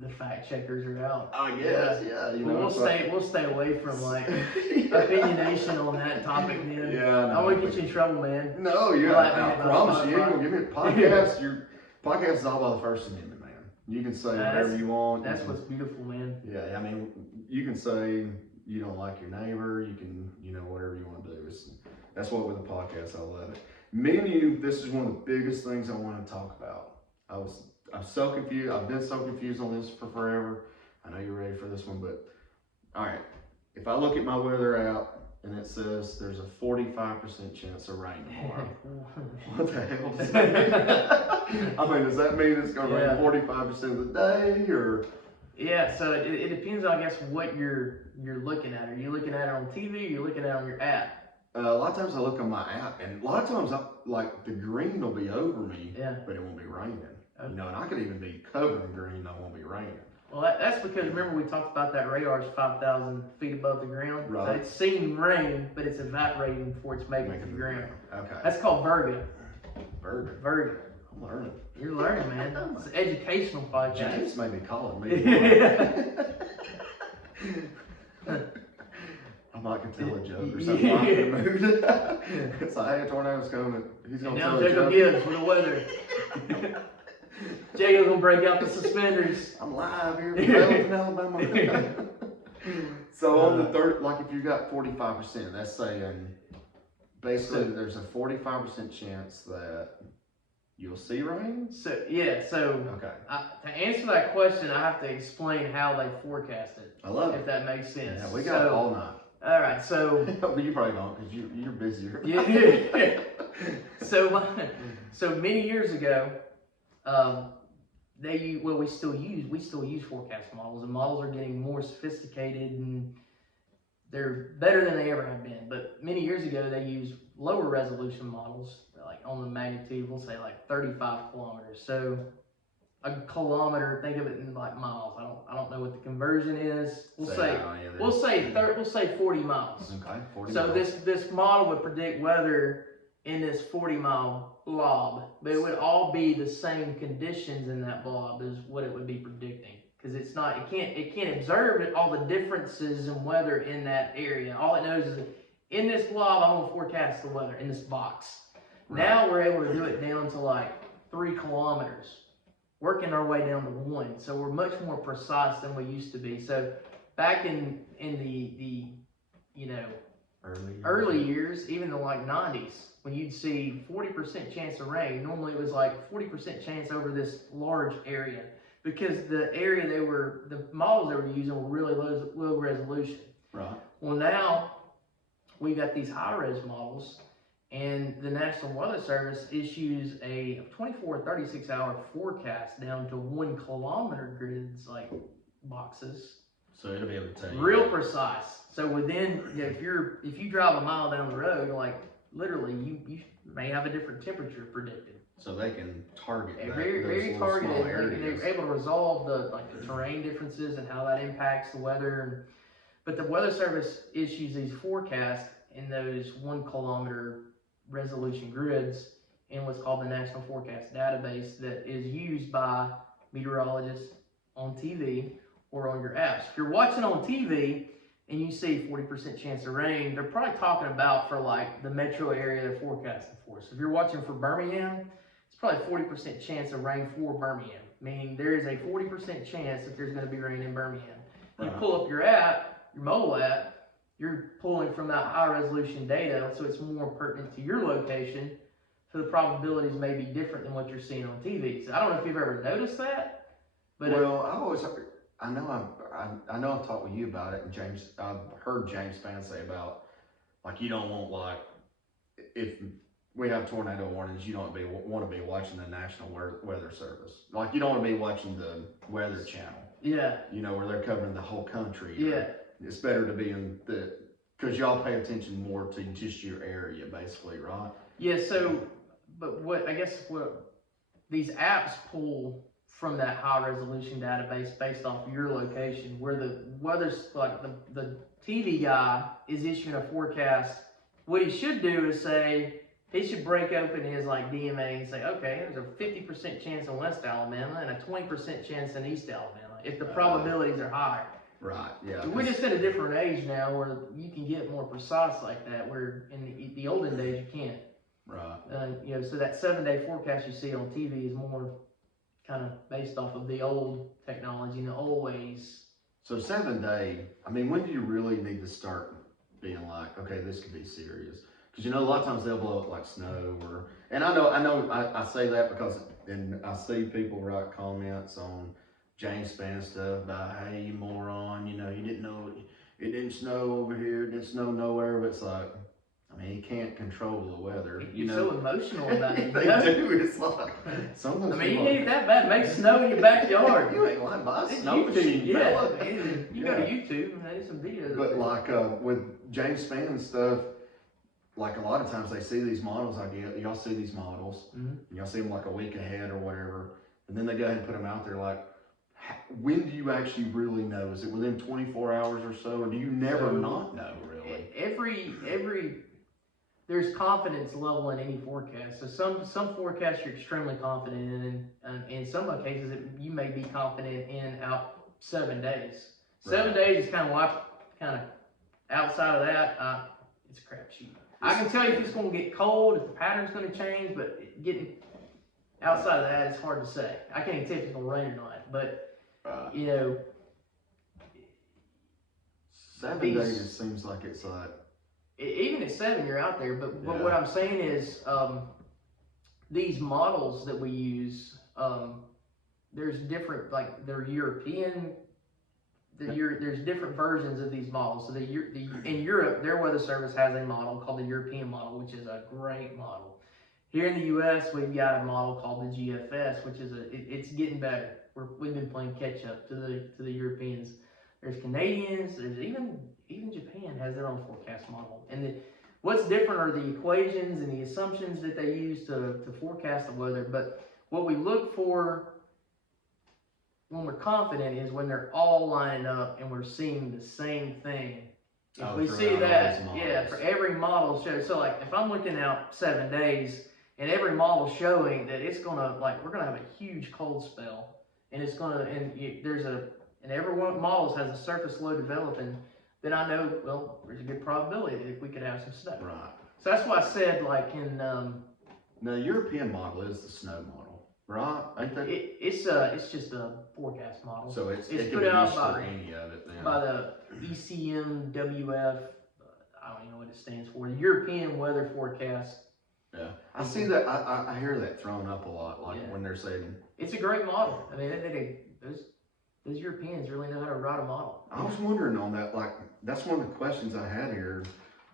the fact checkers are out. I guess, yeah. You know, we'll stay away from like opinionation on that topic, man. Yeah, I won't get you in trouble, man. No, I promise you, ain't gonna give me a podcast. Your podcast is all by the First Amendment, man. You can say whatever you want. That's what's beautiful, man. Yeah, I mean, you can say you don't like your neighbor. You can, you know, whatever you want to do. That's what with the podcast, I love it. Me and you, this is one of the biggest things I want to talk about. I'm so confused. I've been so confused on this for forever. I know you're ready for this one, but all right. If I look at my weather app and it says there's a 45% chance of rain tomorrow, what the hell does that mean? I mean, does that mean it's going to rain 45% of the day, or? Yeah, so it depends on, I guess, what you're looking at. Are you looking at it on TV, or you're looking at it on your app? A lot of times I look on my app, and a lot of times like the green will be over me, but it won't be raining. Okay. You know, and I could even be covered in green and I won't be raining. Well, that's because, remember we talked about that radar's 5,000 feet above the ground? Right. So it's seeing rain, but it's evaporating before it's making it to the ground. Okay. That's called Virgo. Virgo. I'm learning. You're learning, man. It's an educational podcast. James may be calling me. I might can tell a joke or something. I'm in the mood. It's like, hey, a tornado's coming. He's going to tell a joke. Jacob Gibbs with the weather. Jacob's going to break out the suspenders. I'm live here in Belton, Alabama. So on the third, like if you got 45%, that's saying basically there's a 45% chance that you'll see rain? Okay. To answer that question, I have to explain how they forecast it. I love it. If that makes sense. Yeah, we got it all night. All right, so. But you probably don't, because you're busier. Yeah. So many years ago, we still use forecast models, and models are getting more sophisticated and they're better than they ever have been. But many years ago, they used lower resolution models, like on the magnitude, we'll say like 35 kilometers. So a kilometer, think of it in like miles. I don't know what the conversion is. We'll say 40 miles. Okay, 40 so miles. this model would predict weather in this 40-mile blob, but it would all be the same conditions in that blob is what it would be predicting, because it can't observe all the differences in weather in that area. All it knows is that in this blob, I'm gonna forecast the weather in this box. Right. Now we're able to do it down to like 3 kilometers, working our way down to 1. So we're much more precise than we used to be. So back in the early years, even the like 90s, when you'd see 40% chance of rain, normally it was like 40% chance over this large area, because the area the models they were using were really low resolution. Right. Well, now we got these high-res models, and the National Weather Service issues a 24 or 36 hour forecast down to 1 kilometer grids, like boxes. So it'll be able to tell you. Real precise. So within, if you drive a mile down the road, like literally, you may have a different temperature predicted. So they can target that. Very targeted. They're able to resolve the terrain differences and how that impacts the weather. But the Weather Service issues these forecasts in those 1 kilometer resolution grids in what's called the National Forecast Database that is used by meteorologists on TV or on your apps. If you're watching on TV and you see 40% chance of rain, they're probably talking about for like the metro area they're forecasting for. So if you're watching for Birmingham, it's probably 40% chance of rain for Birmingham, meaning there is a 40% chance that there's going to be rain in Birmingham. You pull up your app, your mobile app, you're pulling from that high resolution data, so it's more pertinent to your location. So the probabilities may be different than what you're seeing on TV. So I don't know if you've ever noticed that. But well, I know I've talked with you about it, and I've heard James Spann say about, like, you don't want, like, if we have tornado warnings, you don't want to be watching the National Weather Service. Like, you don't want to be watching the Weather Channel. Yeah. You know, where they're covering the whole country. Yeah. It's better to be in because y'all pay attention more to just your area, basically, right? Yeah, so, but what these apps pull from that high resolution database based off of your location, where the weather's, like the TV guy is issuing a forecast. What he should do is say, he should break open his like DMA and say, okay, there's a 50% chance in West Alabama and a 20% chance in East Alabama, if the probabilities are higher. Right, yeah. We're just in a different age now where you can get more precise like that, where in the olden days you can't. Right. You know, so that 7-day forecast you see on TV is more kind of based off of the old technology and the old ways. So 7 day, I mean, when do you really need to start being like, okay, this could be serious? Because, you know, a lot of times they'll blow up like snow and I say that because then I see people write comments on James Spann stuff about, hey, you moron, you know, you didn't know it didn't snow over here, it didn't snow nowhere. But it's like, I mean, you can't control the weather. You're so emotional about it. They do. It's like, sometimes I mean, you need that bad. Make snow in your backyard. You ain't lying about It's snow machine. Yeah, you go to YouTube and there's some videos. But like with James Spann and stuff, like a lot of times they see these models. Y'all see these models, and y'all see them like a week ahead or whatever, and then they go ahead and put them out there. Like, when do you actually really know? Is it within 24 hours or so, or do you never not know really? Every there's confidence level in any forecast. So some forecasts you're extremely confident in, and in some cases you may be confident in out 7 days. 7 days is kind of outside of that. It's a crapshoot. I can tell you if it's going to get cold, if the pattern's going to change, but getting outside of that, it's hard to say. I can't even tell if it's going to rain or not. But you know, 7 days, it seems like it's like. Even at 7, you're out there. But what I'm saying is, these models that we use, there's different, like they're European. There's different versions of these models. So in Europe, their weather service has a model called the European model, which is a great model. Here in the U.S., we've got a model called the GFS, which is it's getting better. We've been playing catch up to the Europeans. There's Canadians. There's even Japan has their own forecast model. And what's different are the equations and the assumptions that they use to forecast the weather. But what we look for when we're confident is when they're all lining up and we're seeing the same thing. If we see that, for every model show. So like if I'm looking out 7 days and every model showing that it's gonna, like, we're gonna have a huge cold spell, and it's gonna, and every one of the models has a surface low developing, then I know, well, there's a good probability that we could have some snow. Right. So that's why I said, like in the European model is the snow model, right? Ain't that? It's just a forecast model. So it's put out by any of it then. By the ECMWF. I don't even know what it stands for. The European Weather Forecast. Yeah, I see that. I hear that thrown up a lot, like when they're saying. It's a great model. I mean, those Europeans really know how to write a model. I was wondering on that. Like, that's one of the questions I had here.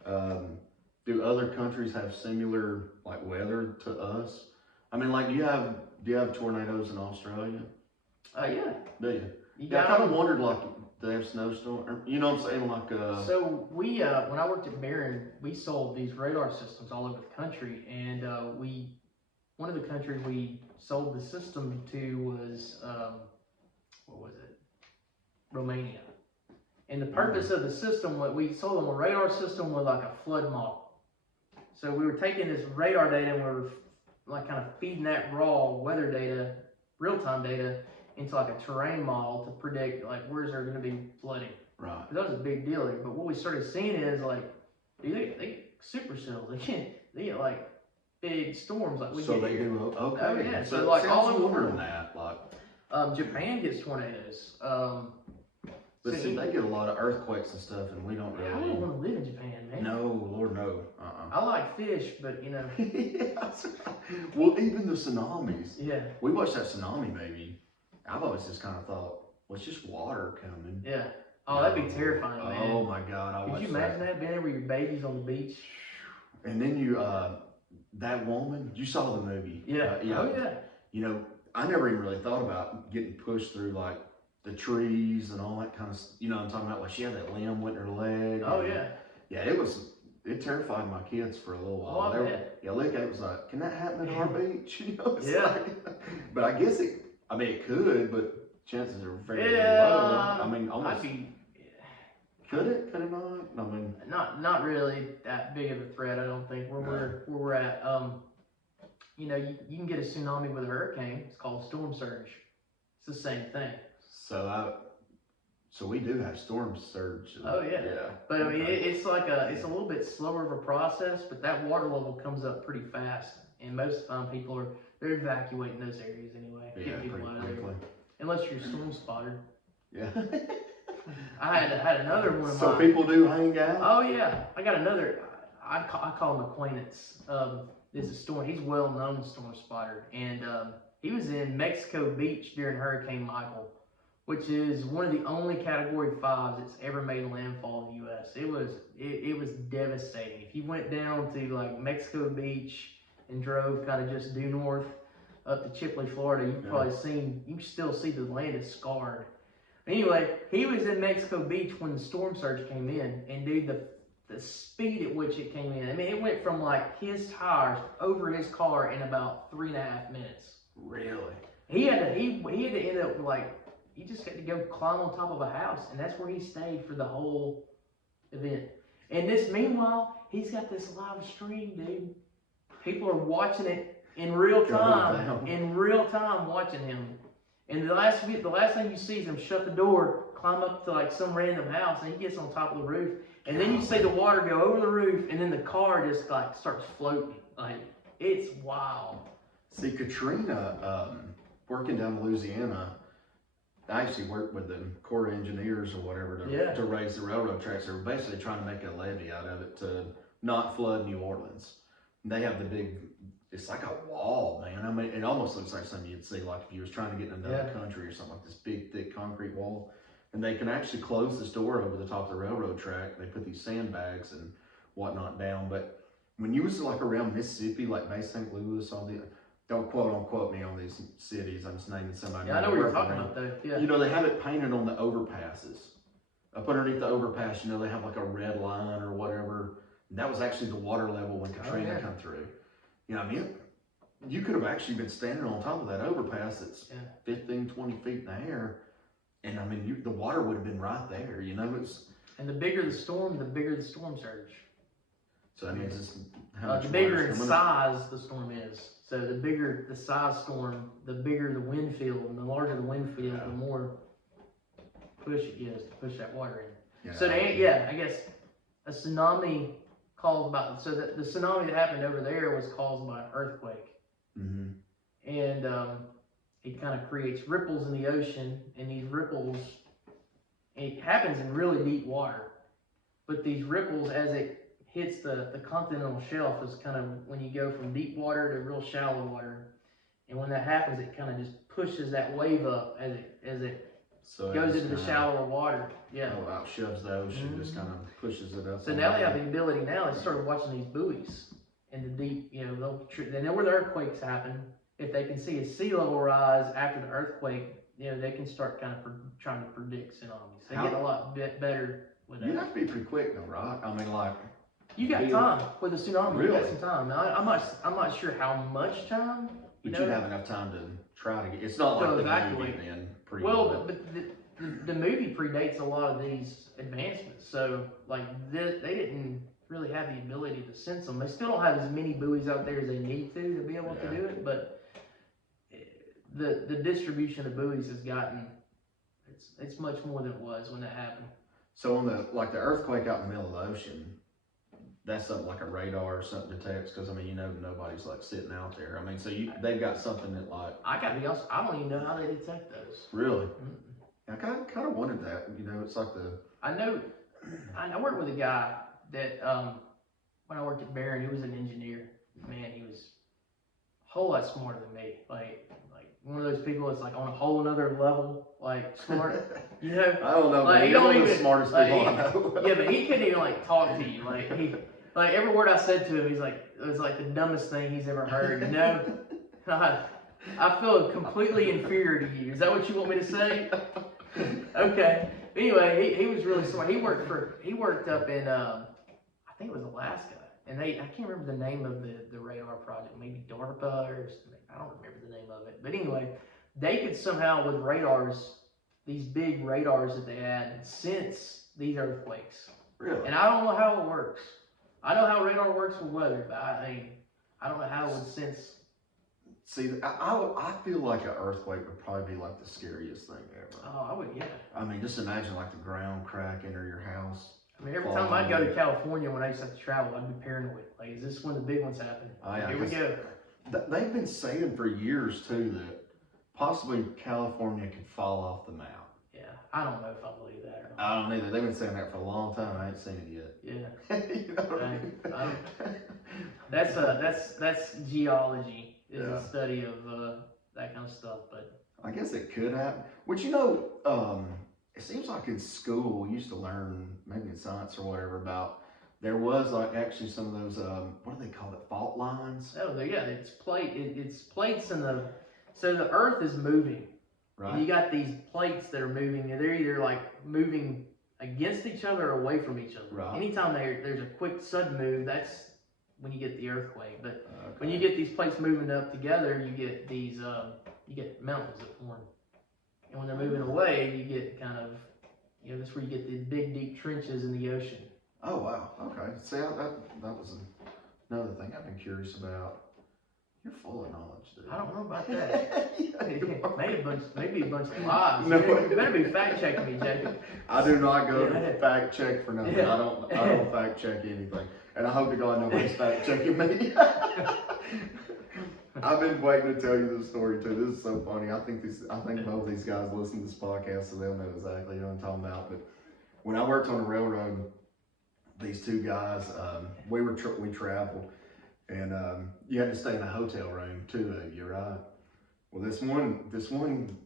Do other countries have similar like weather to us? I mean, like, do you have tornadoes in Australia? Yeah. Do you? I kind of wondered, like, do they have snowstorm? You know what I'm saying? Like, So we, when I worked at Barron, we sold these radar systems all over the country, and one of the countries we sold the system to was, what was it? Romania. And the purpose of the system, what we sold them a radar system with like a flood model. So we were taking this radar data and we were like kind of feeding that raw weather data, real-time data, into like a terrain model to predict like where's there going to be flooding. Right. That was a big deal there. But what we started seeing is like they get super cells. They get like big storms like we So get they here. do. Okay. Oh yeah. So So like all over over that, like. Japan gets tornadoes. But so see, they get a lot of earthquakes and stuff, and we don't really. I don't want to live in Japan, man. No, Lord, no. I like fish, but you know. Yeah. Well, even the tsunamis. Yeah. We watched that tsunami movie. I've always just kind of thought, well, it's just water coming. Yeah. Oh, that'd be terrifying, man. Oh my God, Could you imagine that being there with your babies on the beach? And then that woman, you saw the movie. Yeah. Oh yeah. You know, I never even really thought about getting pushed through like the trees and all that kind of, you know what I'm talking about? Like she had that limb with her leg. Oh yeah. Yeah, it terrified my kids for a little while. Oh, I bet. Yeah, look, it was like, can that happen at our beach? You know, it's Yeah. like, but I guess it could, but chances are very low. I mean, almost. Could it not? I mean, not really that big of a threat. I don't think where we're at. You know, you can get a tsunami with a hurricane. It's called storm surge. It's the same thing. So we do have storm surge. Oh yeah. But I mean, it's a little bit slower of a process, but that water level comes up pretty fast, and most of the time people they're evacuating those areas anyway, getting people out of there. Unless you're a storm spotter. Yeah. I had another one of So mine. people do hang out? Oh yeah, I got another. I call him acquaintance. This is storm. He's well known storm spotter, and he was in Mexico Beach during Hurricane Michael, which is one of the only Category 5s that's ever made landfall in the U.S. It was devastating. If you went down to like Mexico Beach and drove kind of just due north up to Chipley, Florida, you still see the land is scarred. Anyway, he was in Mexico Beach when the storm surge came in, and dude, the speed at which it came in, I mean, it went from like his tires over his car in about 3.5 minutes. Really? He had to end up like, he just had to go climb on top of a house, and that's where he stayed for the whole event. And meanwhile, he's got this live stream, dude. People are watching it in real time, watching him. And the last thing you see is him shut the door, climb up to like some random house, and he gets on top of the roof. And then you see the water go over the roof, and then the car just like starts floating. Like, it's wild. See, Katrina, working down in Louisiana, I actually worked with the Corps of Engineers or whatever to raise the railroad tracks. They were basically trying to make a levee out of it to not flood New Orleans. They have the big, it's like a wall, man. I mean, it almost looks like something you'd see like if you was trying to get in another country or something, like this big, thick concrete wall. And they can actually close this door over the top of the railroad track. They put these sandbags and whatnot down. But when you was like around Mississippi, like Bay St. Louis, all the, don't quote unquote me on these cities. I'm just naming somebody. Yeah, I know what you're talking about though. Yeah. You know, they have it painted on the overpasses. Up underneath the overpass, you know, they have like a red line or whatever. And that was actually the water level when Katrina come through. You know what I mean? You could have actually been standing on top of that overpass that's 15, 20 feet in the air. And I mean, the water would have been right there, you know. And the bigger the storm surge. So that means it's how much the bigger in size the storm is. So the bigger the size storm, the bigger the wind field, and the larger the wind field, the more push it gives to push that water in. Yeah. So I guess a tsunami caused by the tsunami that happened over there was caused by an earthquake. Mm-hmm. And it kind of creates ripples in the ocean, and these ripples, it happens in really deep water, but these ripples, as it hits the continental shelf, is kind of when you go from deep water to real shallow water, and when that happens, it kind of just pushes that wave up as it goes into the shallower water. Yeah. Oh, outshoves the ocean, just kind of pushes it up. So now they have the ability now to start watching these buoys in the deep, you know, they know where the earthquakes happen. If they can see a sea level rise after the earthquake, you know, they can start kind of trying to predict tsunamis. They get a lot better with that. You have to be pretty quick though, right? I mean, like, you got time with a tsunami. Really? You got some time. Now, I'm not sure how much time. But you'd have enough time to try to get. It's not like the movie then. But the movie predates a lot of these advancements. So like they didn't really have the ability to sense them. They still don't have as many buoys out there as they need to be able to do it. But the distribution of buoys has gotten, it's much more than it was when that happened. So on the earthquake out in the middle of the ocean, that's something like a radar or something detects, because I mean, you know, nobody's like sitting out there. I mean, so they've got something that like. I gotta be honest, I don't even know how they detect those. Really? I kind of wondered that. You know, it's like I worked with a guy that when I worked at Barron, he was an engineer. Man, he was a whole lot smarter than me. Like one of those people that's like on a whole another level, like smart. You know? I don't know. Like, You're one of the smartest people I know. Yeah, but he couldn't even like talk to you. Like every word I said to him, he's like, it was like the dumbest thing he's ever heard. You know? I feel completely inferior to you. Is that what you want me to say? Okay. Anyway, he was really smart. He worked up in I think it was Alaska, and I can't remember the name of the radar project. Maybe DARPA or something. I don't remember the name of it. But anyway, they could somehow with radars, these big radars that they had, sense these earthquakes. Really? And I don't know how it works. I know how radar works with weather, but I don't know how it would sense. See, I feel like an earthquake would probably be like the scariest thing ever. Oh, I would, yeah. I mean, just imagine like the ground cracking or your house. I mean, every time I'd go to California when I used to have to travel, I'd be paranoid. Like, is this when the big one's happening? Yeah, here we go. They've been saying for years too that possibly California could fall off the map. Yeah, I don't know if I believe that or not. I don't either. They've been saying that for a long time. I ain't seen it yet. Yeah. You know what I mean? That's geology. Is the study of that kind of stuff. But I guess it could happen. Which, you know, it seems like in school we used to learn, maybe in science or whatever, about there was like actually some of those what do they call it, fault lines? Oh, yeah, it's plates in the, so the Earth is moving. Right. And you got these plates that are moving, and they're either like moving against each other or away from each other. Right. Anytime there's a quick sudden move, that's when you get the earthquake. But when you get these plates moving up together, you get these you get mountains that form. And when they're moving away, you get kind of, you know, that's where you get the big deep trenches in the ocean. Oh wow. Okay. See, that was another thing I've been curious about. You're full of knowledge, dude. I don't know about that. maybe a bunch of lies. No. You better be fact checking me, Jacob. I do not go to fact check for nothing. Yeah. I don't fact check anything, and I hope to God nobody's fact checking me. I've been waiting to tell you this story too. This is so funny. I think both these guys listen to this podcast, so they'll know exactly what I'm talking about. But when I worked on the railroad, these two guys, we traveled. And you had to stay in a hotel room, two of you, right? Well, this one,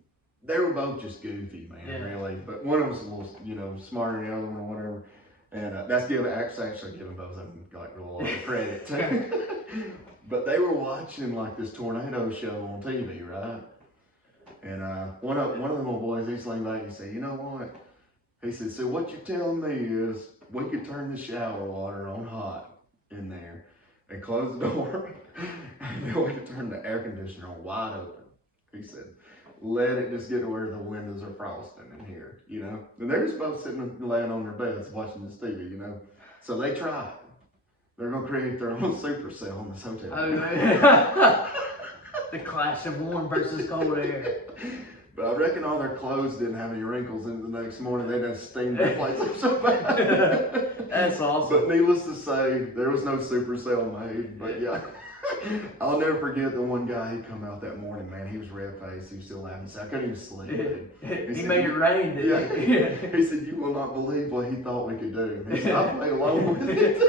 they were both just goofy, man, really. But one of them was a little, you know, smarter than the other one or whatever. And that's actually giving both of them like a lot of credit too. But they were watching like this tornado show on TV, right? And one of them little boys, he's leaned back and he said, "You know what?" He said, "So what you're telling me is we could turn the shower water on hot in there and close the door, and then we could turn the air conditioner on wide open." He said, "Let it just get to where the windows are frosting in here, you know?" And they're just both sitting and laying on their beds watching this TV, you know? So they tried. They're going to create their own supercell in this hotel. Oh, man. The clash of warm versus cold air. But I reckon all their clothes didn't have any wrinkles in it the next morning. They done steamed their place up so bad. That's awesome. But needless to say, there was no supercell made. But yeah, I'll never forget the one guy, he come out that morning, man. He was red-faced. He was still laughing. He said, "I couldn't even sleep." He made it rain, didn't he? Yeah. He said, "You will not believe what he thought we could do." He said, "I played along with it."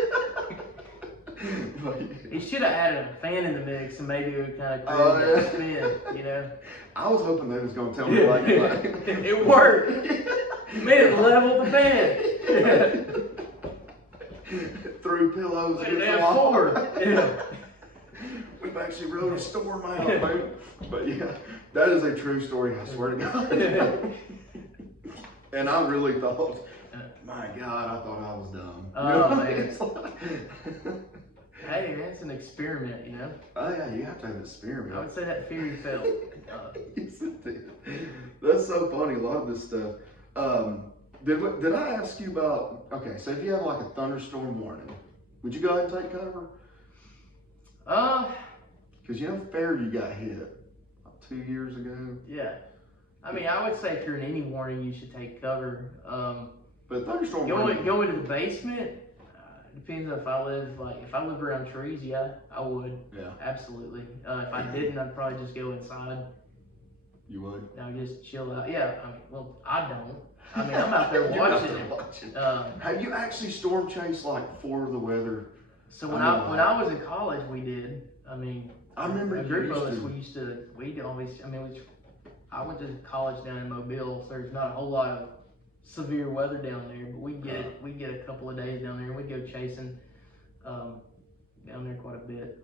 He should have added a fan in the mix, and maybe it would kind of create that spin, you know? I was hoping they was going to tell me like it worked. You made it level the bed. Threw pillows against the wall. We've actually wrote a storm out, man. But yeah, that is a true story, I swear to God. And I really thought, my God, I thought I was dumb. Oh, man. Hey, man, it's an experiment, you know? Oh, yeah, you have to have an experiment. I would say that theory failed. Yes, it did. That's so funny, a lot of this stuff. Did I ask you about, okay, so if you have like a thunderstorm warning, would you go ahead and take cover? Because you know, fair you got hit. I'll 2 years ago. Yeah. I mean, I would say if you're in any warning, you should take cover. But thunderstorm Go into the basement. Depends on if I live around trees, yeah, I would. Yeah. Absolutely. If I didn't, I'd probably just go inside. You would? Just chill out. Yeah. I mean, well, I don't. I mean, I'm out there watching. Have you actually storm chased like for the weather? So when I was in college, we did. I mean, I remember a group of us. We'd always. I mean, I went to college down in Mobile, so there's not a whole lot of severe weather down there, but we get a couple of days down there, and we'd go chasing down there quite a bit.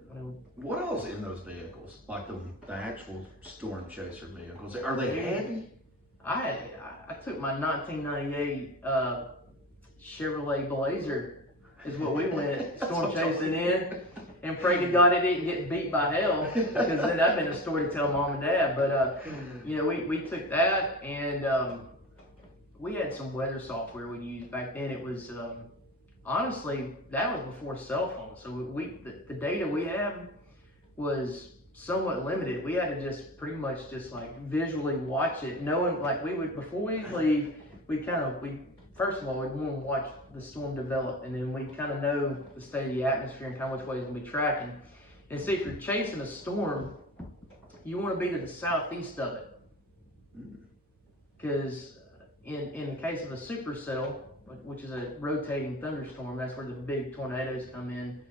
What else in those vehicles? Like the actual storm chaser vehicles? Are they heavy? I took my 1998 Chevrolet Blazer is what we went storm chasing in, and prayed to God it didn't get beat by hell, because then that'd been a story to tell mom and dad. But you know, we took that, and we had some weather software we used back then. It was honestly, that was before cell phones, so the data we had was somewhat limited. We had to just pretty much just like visually watch it, knowing like we would, before we leave, we first of all we'd want to watch the storm develop, and then we kind of know the state of the atmosphere and kind of which way it's gonna be tracking. And see, if you're chasing a storm, you want to be to the southeast of it, because in the case of a supercell, which is a rotating thunderstorm, that's where the big tornadoes come in.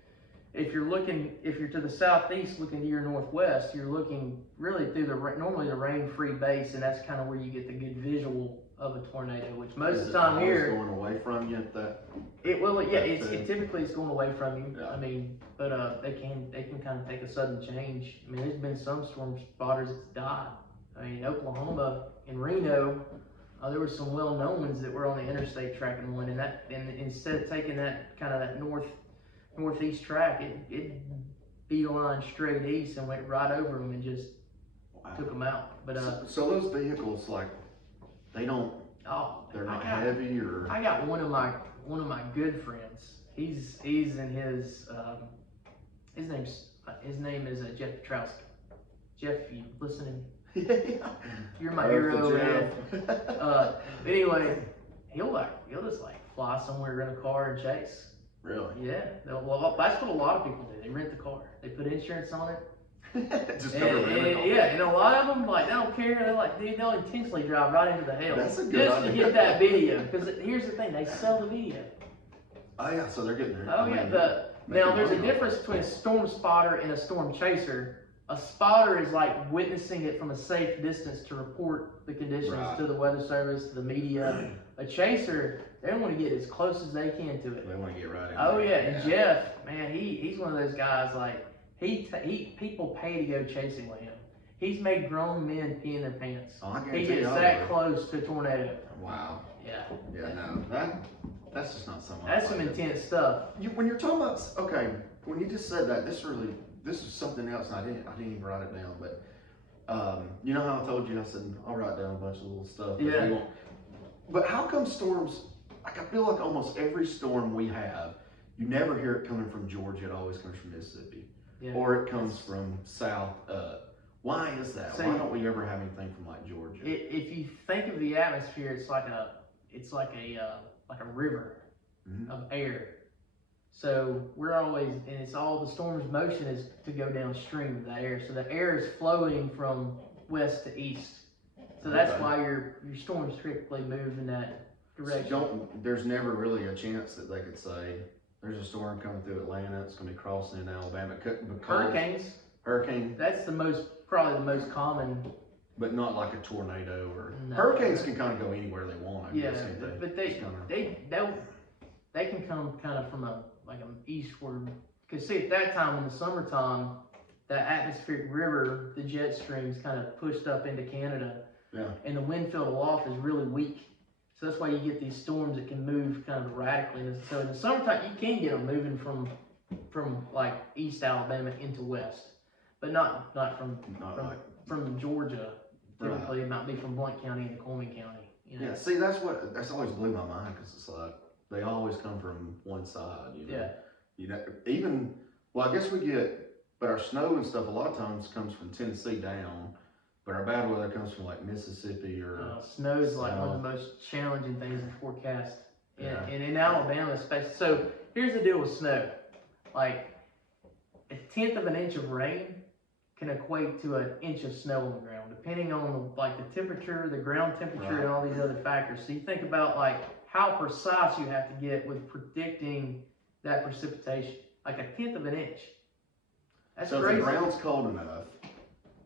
If you're to the southeast looking to your northwest, you're looking really through normally the rain-free base, and that's kind of where you get the good visual of a tornado, which most of the time here going away from you. Typically it's going away from you. Yeah. I mean, but they can kind of take a sudden change. I mean, there's been some storm spotters that's died. I mean, Oklahoma and Reno, there were some well-known ones that were on the interstate tracking one, and instead of taking that kind of that northeast track, it beeline straight east and went right over them and just took them out. But so those vehicles, like, they're not heavy, or I got one of my good friends. He's in his name is Jeff Petrowski. Jeff, you listening? You're my hero, man. Anyway, he'll just like fly somewhere in a car and chase. Really? Yeah. Well, that's what a lot of people do. They rent the car. They put insurance on it. And a lot of them, like, they don't care. They're like, dude, they'll intentionally drive right into the hell just to get that video. Because here's the thing, they sell the video. Oh yeah, so they're getting there. Oh yeah. Now there's a difference between a storm spotter and a storm chaser. A spotter is like witnessing it from a safe distance to report the conditions to the weather service, to the media. A chaser, they want to get as close as they can to it. They want to get right in. Oh yeah, and Jeff, man, he's one of those guys, like, people pay to go chasing with him. He's made grown men pee in their pants. He gets that close to a tornado. Wow. Yeah. Yeah, no, that's just not something. That's some intense stuff. When you're talking about, okay, when you just said that, this is something else, and I didn't even write it down, but you know how I told you, I said I'll write down a bunch of little stuff. Yeah. But how come storms? Like, I feel like almost every storm we have, you never hear it coming from Georgia. It always comes from Mississippi, or it comes from south up. Why is that? Why don't we ever have anything from like Georgia? If you think of the atmosphere, it's like a river of air. So we're always, and it's all the storm's motion is to go downstream of the air. So the air is flowing from west to east. So that's why your storms typically move in that direction. So there's never really a chance that they could say there's a storm coming through Atlanta. It's going to be crossing into Alabama. Hurricane. That's probably the most common. But not like a tornado or hurricanes can kind of go anywhere they want. I guess, but they can come kind of from an eastward. Because see, at that time in the summertime, that atmospheric river, the jet streams kind of pushed up into Canada. Yeah. And the wind field aloft is really weak. So that's why you get these storms that can move kind of radically. And so in the summertime, you can get them moving from like East Alabama into West, but not from Georgia. Typically, it might be from Blount County into Coleman County. You know? Yeah. See, that's always blew my mind, because it's like they always come from one side. You know? Yeah. You know, I guess but our snow and stuff a lot of times comes from Tennessee down. But our bad weather comes from like Mississippi or snow is like one of the most challenging things to forecast, Yeah. and in Alabama especially. So here's the deal with snow: like a tenth of an inch of rain can equate to an inch of snow on the ground, depending on like the temperature, the ground temperature, and all these other factors. So you think about like how precise you have to get with predicting that precipitation, like a tenth of an inch. That's so crazy. if the ground's cold enough,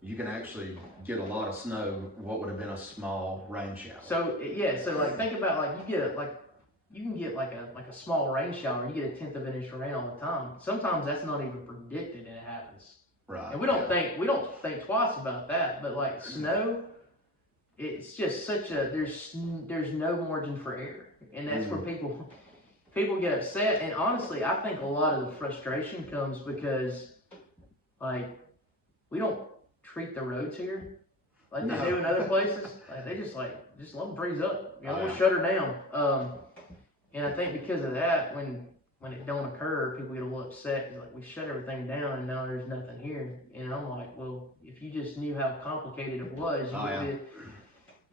you can actually get a lot of snow. What would have been a small rain shower. So yeah, so like think about like you can get like a small rain shower. You get a tenth of an inch of rain all the time. Sometimes that's not even predicted, and it happens. Right. And we don't think twice about that. But like snow, it's just such a there's no margin for error, and that's where people get upset. And honestly, I think a lot of the frustration comes because like we don't treat the roads here like they do in other places. Like they just let them freeze up. You know, we'll shut her down. And I think because of that, when it don't occur, people get a little upset. It's like we shut everything down and now there's nothing here. And I'm like, well, if you just knew how complicated it was, you would.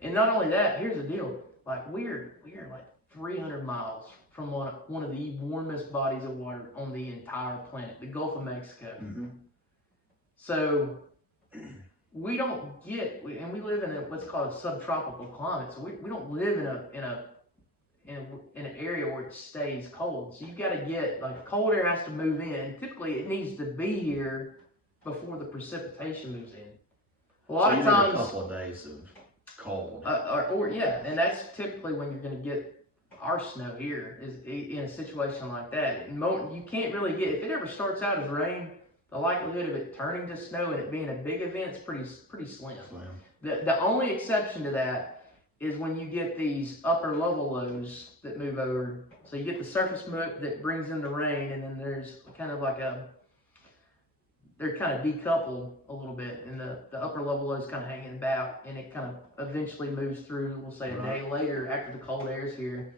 And not only that, here's the deal: like we're like 300 miles from one of the warmest bodies of water on the entire planet, the Gulf of Mexico. So we don't get, and we live in what's called a subtropical climate. So we don't live in an area where it stays cold. So you've got to get, like, cold air has to move in. And typically it needs to be here before the precipitation moves in. A lot of times, need a couple of days of cold. And that's typically when you're going to get our snow here, is in a situation like that. You can't really get, if it ever starts out as rain, the likelihood of it turning to snow and it being a big event is pretty slim. The only exception to that is when you get these upper level lows that move over. So you get the surface that brings in the rain, and then there's kind of like they're kind of decoupled a little bit, and the upper level lows kind of hanging back, and it kind of eventually moves through, we'll say a day later after the cold air's here.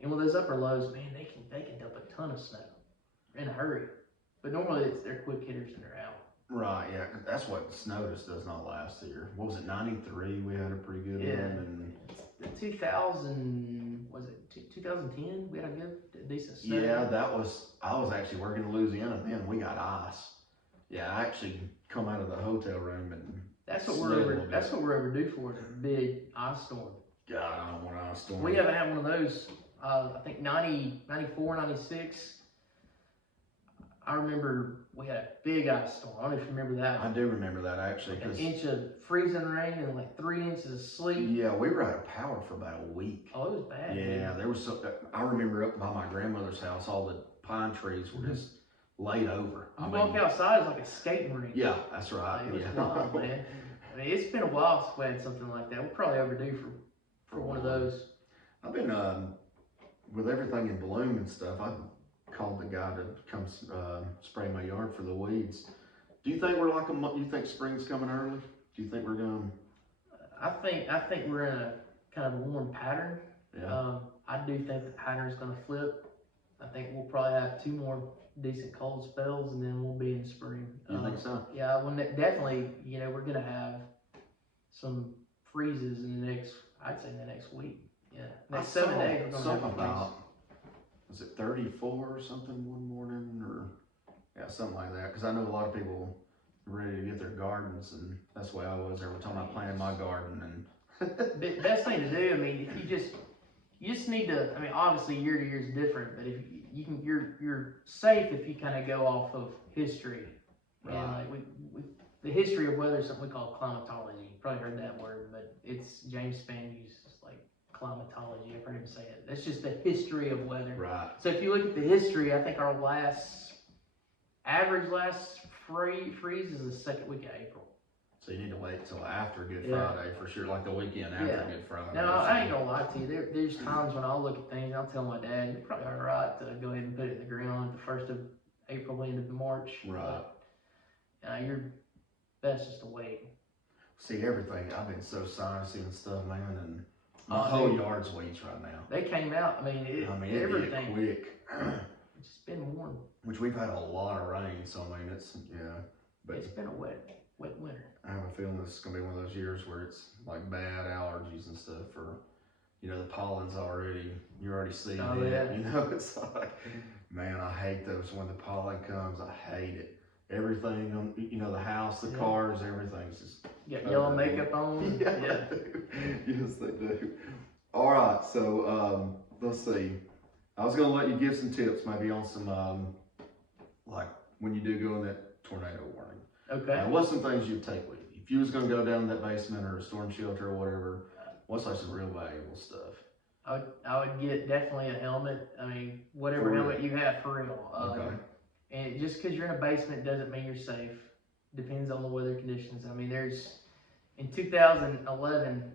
And with those upper lows, man, they can dump a ton of snow in a hurry. But normally they're quick hitters and they're out. Right, yeah, that's what snow just does not last here. What was it, 93? We had a pretty good one. And 2010? We had a decent snow. Yeah, I was actually working in Louisiana then. We got ice. Yeah, I actually come out of the hotel room and that's what we're overdue for, is a big ice storm. God, I don't want an ice storm. We haven't had one of those. I think 94, 96. I remember we had a big ice storm. I don't know if you remember that. I do remember that actually. Like an inch of freezing rain and like 3 inches of sleet. Yeah, we were out of power for about a week. Oh, it was bad. Yeah, there was I remember up by my grandmother's house, all the pine trees were just laid over. You walk outside, it's like a skating rink. Yeah, that's right. It was wild, man. I mean, it's been a while since we had something like that. We're probably overdue for one of those. I've been, with everything in bloom and stuff, I've called the guy to come spray my yard for the weeds. Do you think we're like you think spring's coming early? Do you think we're going? I think we're in a kind of a warm pattern. Yeah. I do think the pattern is going to flip. I think we'll probably have 2 more decent cold spells, and then we'll be in spring. You think so? Yeah, well, definitely. You know, we're going to have some freezes in the next week. Yeah, next 7 days we're going to have about. Was it 34 or something one morning, or something like that? Because I know a lot of people are ready to get their gardens, and that's the way I was every time I planted my garden. And the best thing to do, I mean, if you just need to. I mean, obviously year to year is different, but if you can, you're safe if you kind of go off of history. Right. And like the history of weather is something we call climatology. You probably heard that word, but it's James Spann uses like climatology. I've heard him say it. That's just the history of weather. Right. So if you look at the history, I think our average freeze is the second week of April. So you need to wait till after Good Friday for sure, like the weekend after Good Friday. Now, I ain't gonna lie to you. There's times when I'll look at things and I'll tell my dad, you're probably alright to go ahead and put it in the ground the 1st of April, end of March. Right. You're best just to wait. See, everything, I've been so sinusy and stuff, man, and my whole yard's weeds right now. They came out, everything. It quick. It's just been warm. Which we've had a lot of rain, so I mean, but it's been a wet wet winter. I have a feeling this is gonna be one of those years where it's like bad allergies and stuff for, the pollen's already, you're already seeing Oh, it. yeah. It's like, man, I hate those when the pollen comes. I hate it. Everything, the house, the Yeah. cars, everything's just. You got yellow makeup on. Yeah, they do. Yes, they do. All right, so let's see. I was gonna let you give some tips, maybe on some like when you do go in that tornado warning. Okay. What's some things you'd take with you? If you was gonna go down that basement or a storm shelter or whatever, what's like some real valuable stuff? I would get definitely a helmet. I mean, whatever For real? helmet you have, for real. Okay. And just because you're in a basement doesn't mean you're safe. Depends on the weather conditions. I mean, in 2011,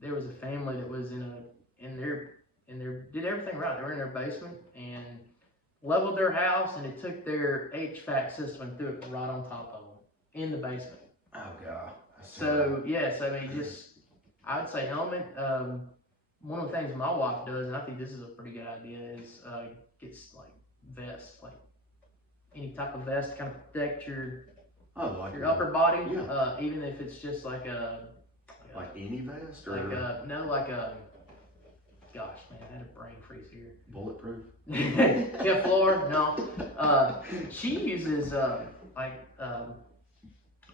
there was a family that was in their did everything right. They were in their basement and leveled their house, and it took their HVAC system and threw it right on top of them in the basement. Oh God. So yes, I mean, I would say helmet. One of the things my wife does, and I think this is a pretty good idea, is gets like vest, like any type of vest to kind of protect your upper body. Yeah. Even if it's just like any vest or gosh, man, I had a brain freeze here. bulletproof. Kevlar, no. She uses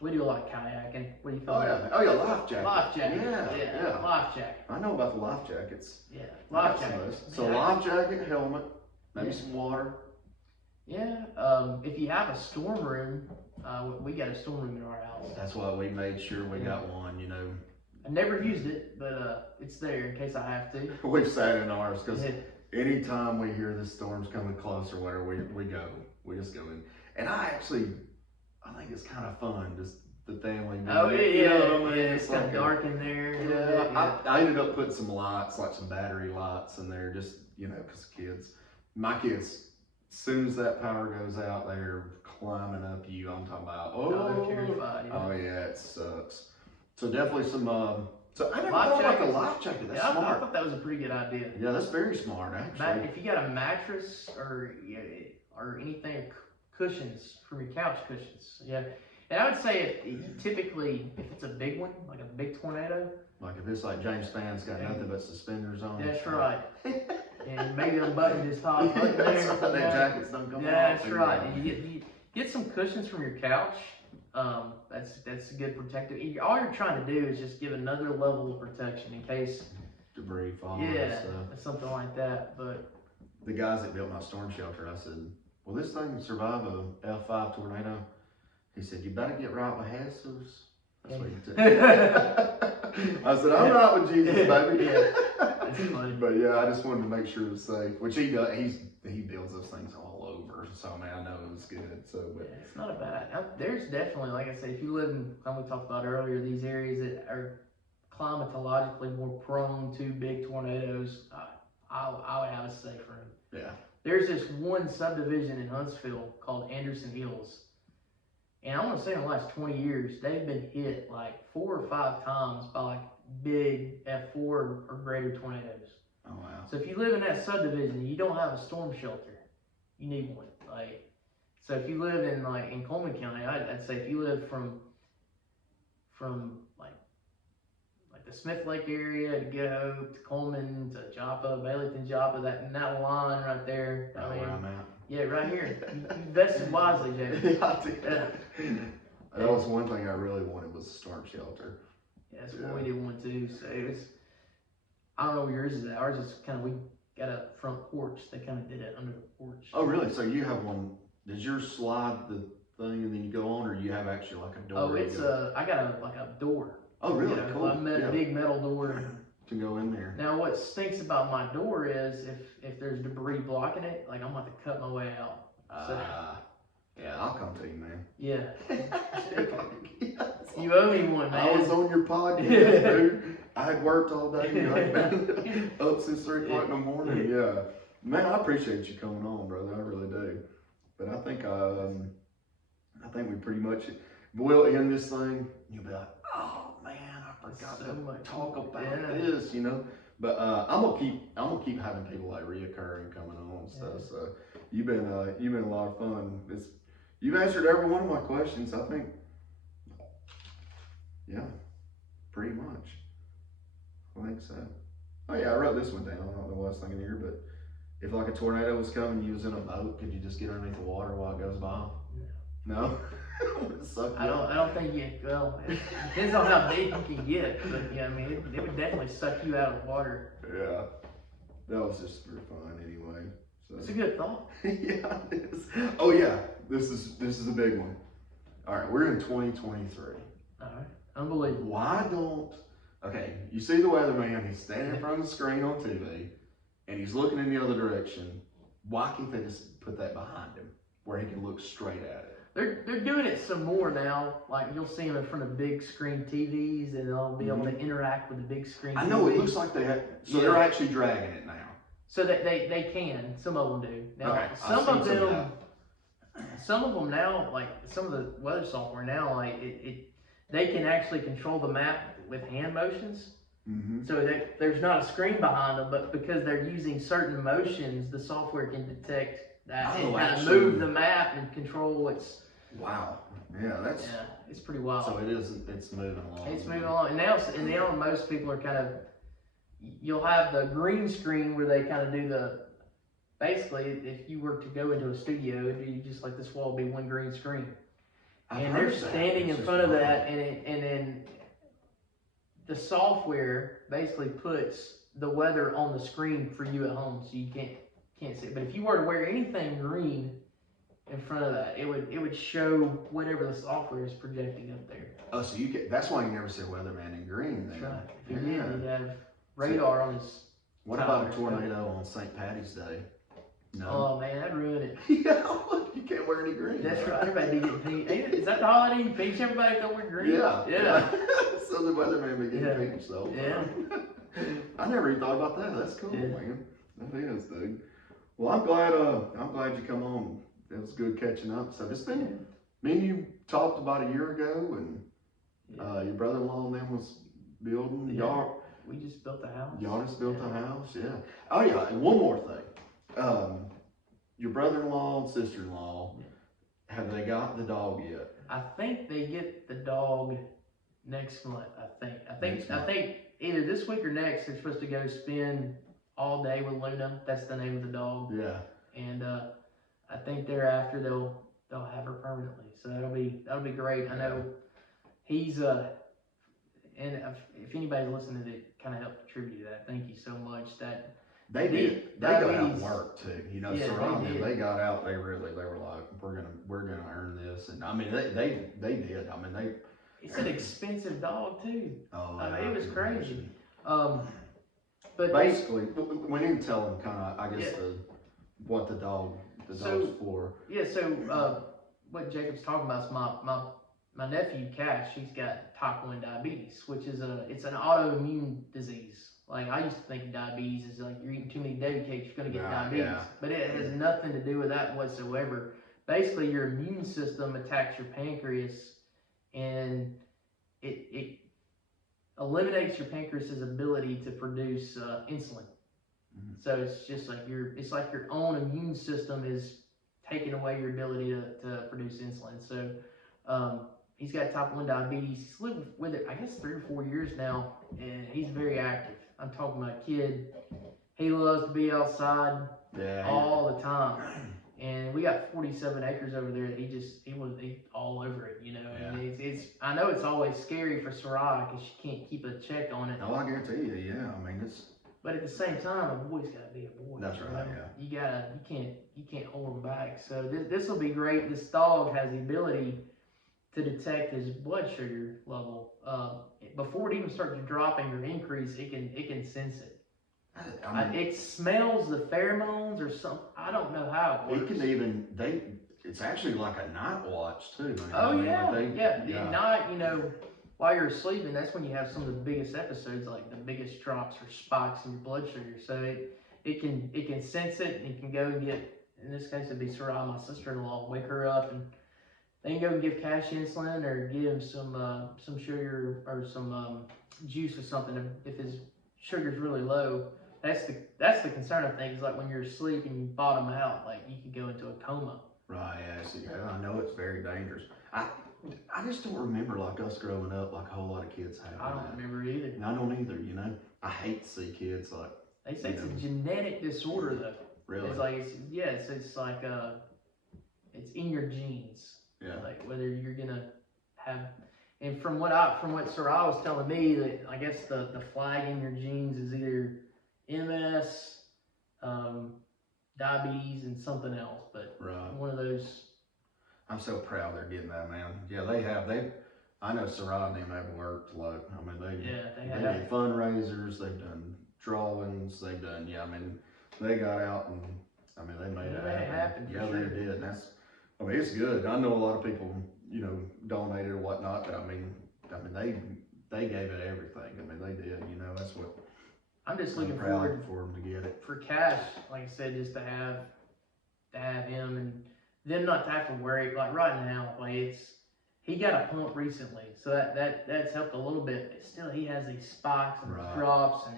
we do like kayaking. What do you call it? Oh yeah, life jacket. Life jacket. Yeah. Life jacket. I know about the life jackets. Yeah, I life got some of jacket. those. So life jacket, helmet, maybe some water. Yeah. If you have a storm room, we got a storm room in our house. That's why we made sure we got one. I never used it, but it's there in case I have to. We've sat in ours because anytime we hear the storm's coming close or whatever, we just go in. And I think it's kind of fun, just the family. Oh yeah, You know what I mean? it's kind of dark in there. Yeah, I ended up putting some lights, like some battery lights in there, just, because my kids, as soon as that power goes out, they're climbing up you. I'm talking about, they're terrified. Oh yeah, it sucks. So definitely some, so I never Life thought about the jackets. life jacket. That's I smart. thought that was a pretty good idea. Yeah, that's very smart, actually. If you got a mattress or anything, cushions from your couch cushions, yeah. And I would say typically if it's a big one, like a big tornado. Like if it's like James Spann's got nothing but suspenders on. That's right. And maybe unbutton his top button there. That's right, that jacket's don't come off. That's right. And you get some cushions from your couch. That's a good protective. All you're trying to do is just give another level of protection in case Debris falls and stuff. Something like that. But the guys that built my storm shelter, I said, will this thing survive a F5 tornado? He said, you better get right with Jesus. That's what he said. I said, I'm right with Jesus, baby. That's funny. But yeah, I just wanted to make sure it was safe, which he does. He builds those things all over. So I mean, I know it was good. So, but it's not a bad. There's definitely, like I said, if you live in, like we talked about earlier, these areas that are climatologically more prone to big tornadoes, I would have a safe room. Yeah. There's this one subdivision in Huntsville called Anderson Hills. And I want to say in the last 20 years, they've been hit like 4 or 5 times by like big F4 or greater tornadoes. Oh, wow. So if you live in that subdivision and you don't have a storm shelter, you need one. So if you live in Coleman County, I'd say if you live from like the Smith Lake area to Good Hope to Coleman to Joppa, Baileyton, Joppa, that line right there. Right where I'm at. Yeah, right here. You invested wisely, Jay. Yeah, I did. That was one thing I really wanted was a storm shelter. Yeah, that's what we did one too. So I don't know where yours is at. Ours is we got a front porch. They kind of did it under the porch. Oh, really? So you have one? Does yours slide the thing and then you go on, or you have actually like a door? Oh, it's I got a door. Oh, really? Cool. A big metal door. To go in there. Now, what stinks about my door is if there's debris blocking it, like I'm gonna have to cut my way out. Yeah, I'll come to you, man. Yeah. You owe me one, man. I was on your podcast, dude. I had worked all day. I'd been up since 3 o'clock in the morning. Yeah. Man, I appreciate you coming on, brother. I really do. But I think we pretty much will end this thing. You'll be like, oh man, I forgot to talk about this, But I'm gonna keep having people like reoccurring coming on and stuff. So you've been a lot of fun. You've answered every one of my questions. I think Yeah, pretty much. I think so. Oh yeah, I wrote this one down. I don't know what I was thinking here, but if like a tornado was coming, you was in a boat, could you just get underneath the water while it goes by? No. Would it suck you up? I don't think you. Well, it depends on how big you can get, but yeah, I mean, it would definitely suck you out of the water. Yeah, that was just for fun anyway. So. It's a good thought. Yeah, it is. Oh yeah, this is a big one. All right, we're in 2023. All right, unbelievable. Why don't? Okay, you see the weatherman. He's standing in front of the screen on TV, and he's looking in the other direction. Why can't they just put that behind him, where he can look straight at it? They're doing it some more now. Like you'll see them in front of big screen TVs, and they'll be able to interact with the big screen. I know it looks like they have. So they're actually dragging it now. So that they can. Some of them do. Now, Okay, some of them now, like some of the weather software now, like they can actually control the map with hand motions. Mm-hmm. So there's not a screen behind them, but because they're using certain motions, the software can detect that and kind of move the map and control what's. Wow. Yeah, it's pretty wild. So it's moving along. It's moving along, and now most people are kind of. You'll have the green screen where they kind of do basically, if you were to go into a studio, it'd be just like this wall would be one green screen. And they're standing in front of that, and then the software basically puts the weather on the screen for you at home, so you can't see it. But if you were to wear anything green in front of that, it would show whatever the software is projecting up there. Oh, so that's why you never see a weatherman in green then. That's right. If you did, you'd have radar on his. What about a tornado on St. Patty's Day? No. Oh man, that'd ruin it. Yeah, you can't wear any green. That's right. Everybody be getting peach. Is that the holiday? You peach everybody if they wear green? Yeah. So the weatherman be getting peach though. Yeah. I never even thought about that. That's cool, man. That is, dude. Well, I'm glad you come on. It was good catching up. So me and you talked about a year ago, and your brother-in-law and them was building. Yeah. We just built a house. Y'all just built a house, yeah. Oh yeah, and one more thing. Your brother-in-law and sister-in-law, have they got the dog yet? I think they get the dog next month. I think either this week or next they're supposed to go spend all day with Luna. That's the name of the dog. Yeah. And I think thereafter they'll have her permanently. So that'll be great. I know he's and if anybody's listening that kind of helped contribute to that, thank you so much. That they did. They got out and worked too. You know, surrounding they got out. They were like, we're gonna earn this, and I mean they did. I mean It's an expensive dog too. Oh, it was crazy. But basically, we need to tell them kind of, I guess, what the dog's for. Yeah. So what Jacob's talking about is my nephew Cash. He's got type 1 diabetes, which is it's an autoimmune disease. Like I used to think diabetes is like you're eating too many Davy cakes, you're gonna get diabetes. Yeah. But it has nothing to do with that whatsoever. Basically, your immune system attacks your pancreas, and it eliminates your pancreas's ability to produce insulin. Mm-hmm. So it's just like it's like your own immune system is taking away your ability to produce insulin. So he's got type 1 diabetes. He's lived with it, I guess, 3 or 4 years now, and he's very active. I'm talking about a kid. He loves to be outside all the time. And we got 47 acres over there. He was all over it, you know. Yeah. And I know it's always scary for Sarai because she can't keep a check on it. Oh, I guarantee you, yeah. I mean, it's. But at the same time, a boy's got to be a boy. That's right. Yeah. You can't hold him back. So this will be great. This dog has the ability to detect his blood sugar level before it even starts dropping or increase. It can sense it. I mean, it smells the pheromones or something. I don't know how it works. It can even it's actually like a night watch too. At night, you know, while you're sleeping, that's when you have some of the biggest episodes, like the biggest drops or spikes in your blood sugar. So it can sense it, and it can go and get. In this case, it'd be Sarai, my sister-in-law, wake her up, and they can go and give Cash insulin or give him some sugar or some juice or something if his sugar's really low. That's the concern of things, like when you're asleep and you bottom out, like you could go into a coma. Right, yeah, I know it's very dangerous. I just don't remember like us growing up, like a whole lot of kids having I don't that. remember either. And I don't either, you know. I hate to see kids like. They say it's a genetic disorder though. Really? It's like it's like it's in your genes. Yeah. Like whether you're gonna have, and from what Sarah was telling me, that I guess the flag in your genes is either MS, diabetes, and something else, but right. One of those. I'm so proud they're getting that, man. Yeah, they have. I know Sarah and them have worked like. I mean, they did fundraisers. They've done drawings. They've done. Yeah, I mean, they got out and I mean they made it happen. Yeah, sure. They did. And that's. I mean, it's good. I know a lot of people, you know, donated or whatnot, but I mean, they gave it everything. I mean, they did. You know, that's what. I'm just looking forward for them to get it. For Cash, like I said, just to have him and them not to have to worry. Like right now, like he got a pump recently, so that's helped a little bit. But still, he has these spikes and these drops, and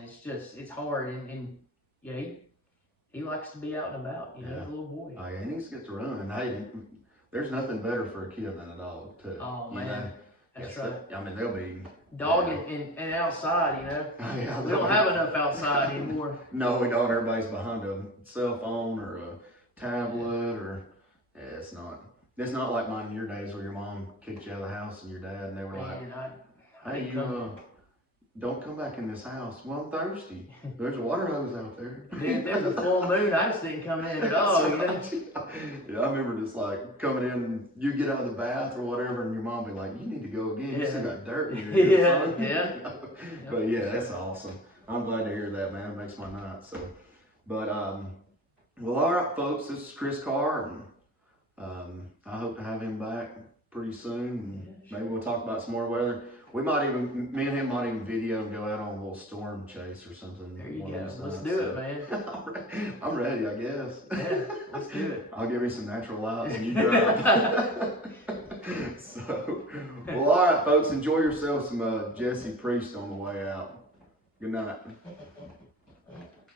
it's hard. And yeah, he likes to be out and about. You know, he's a little boy. Oh, yeah, he needs to get to run. And hey, there's nothing better for a kid than a dog, too. Oh man, know? That's right. I mean, they'll be dog and outside. You know, yeah, we don't have enough outside anymore. No, we don't. Everybody's behind a cell phone or a tablet or. Yeah, it's not like mine in your days where your mom kicked you out of the house and your dad and they were like, hey, don't come back in this house. Well, I'm thirsty. There's a water hose out there. There's a full moon. I just didn't come in at all. You know? Yeah, I remember just like coming in and you get out of the bath or whatever and your mom be like, you need to go again. You still got dirt in your ear. Yeah. But yeah, that's awesome. I'm glad to hear that, man. It makes my night. So, but, well, all right, folks, this is Chris Carr. And, I hope to have him back pretty soon. And maybe we'll talk about some more weather. Me and him might even video and go out on a little storm chase or something. There you go. Let's do it, man. I'm ready, I guess. Yeah, let's do it. I'll give you some natural lights and you drive. So, well, all right, folks, enjoy yourselves some Jesse Priest on the way out. Good night.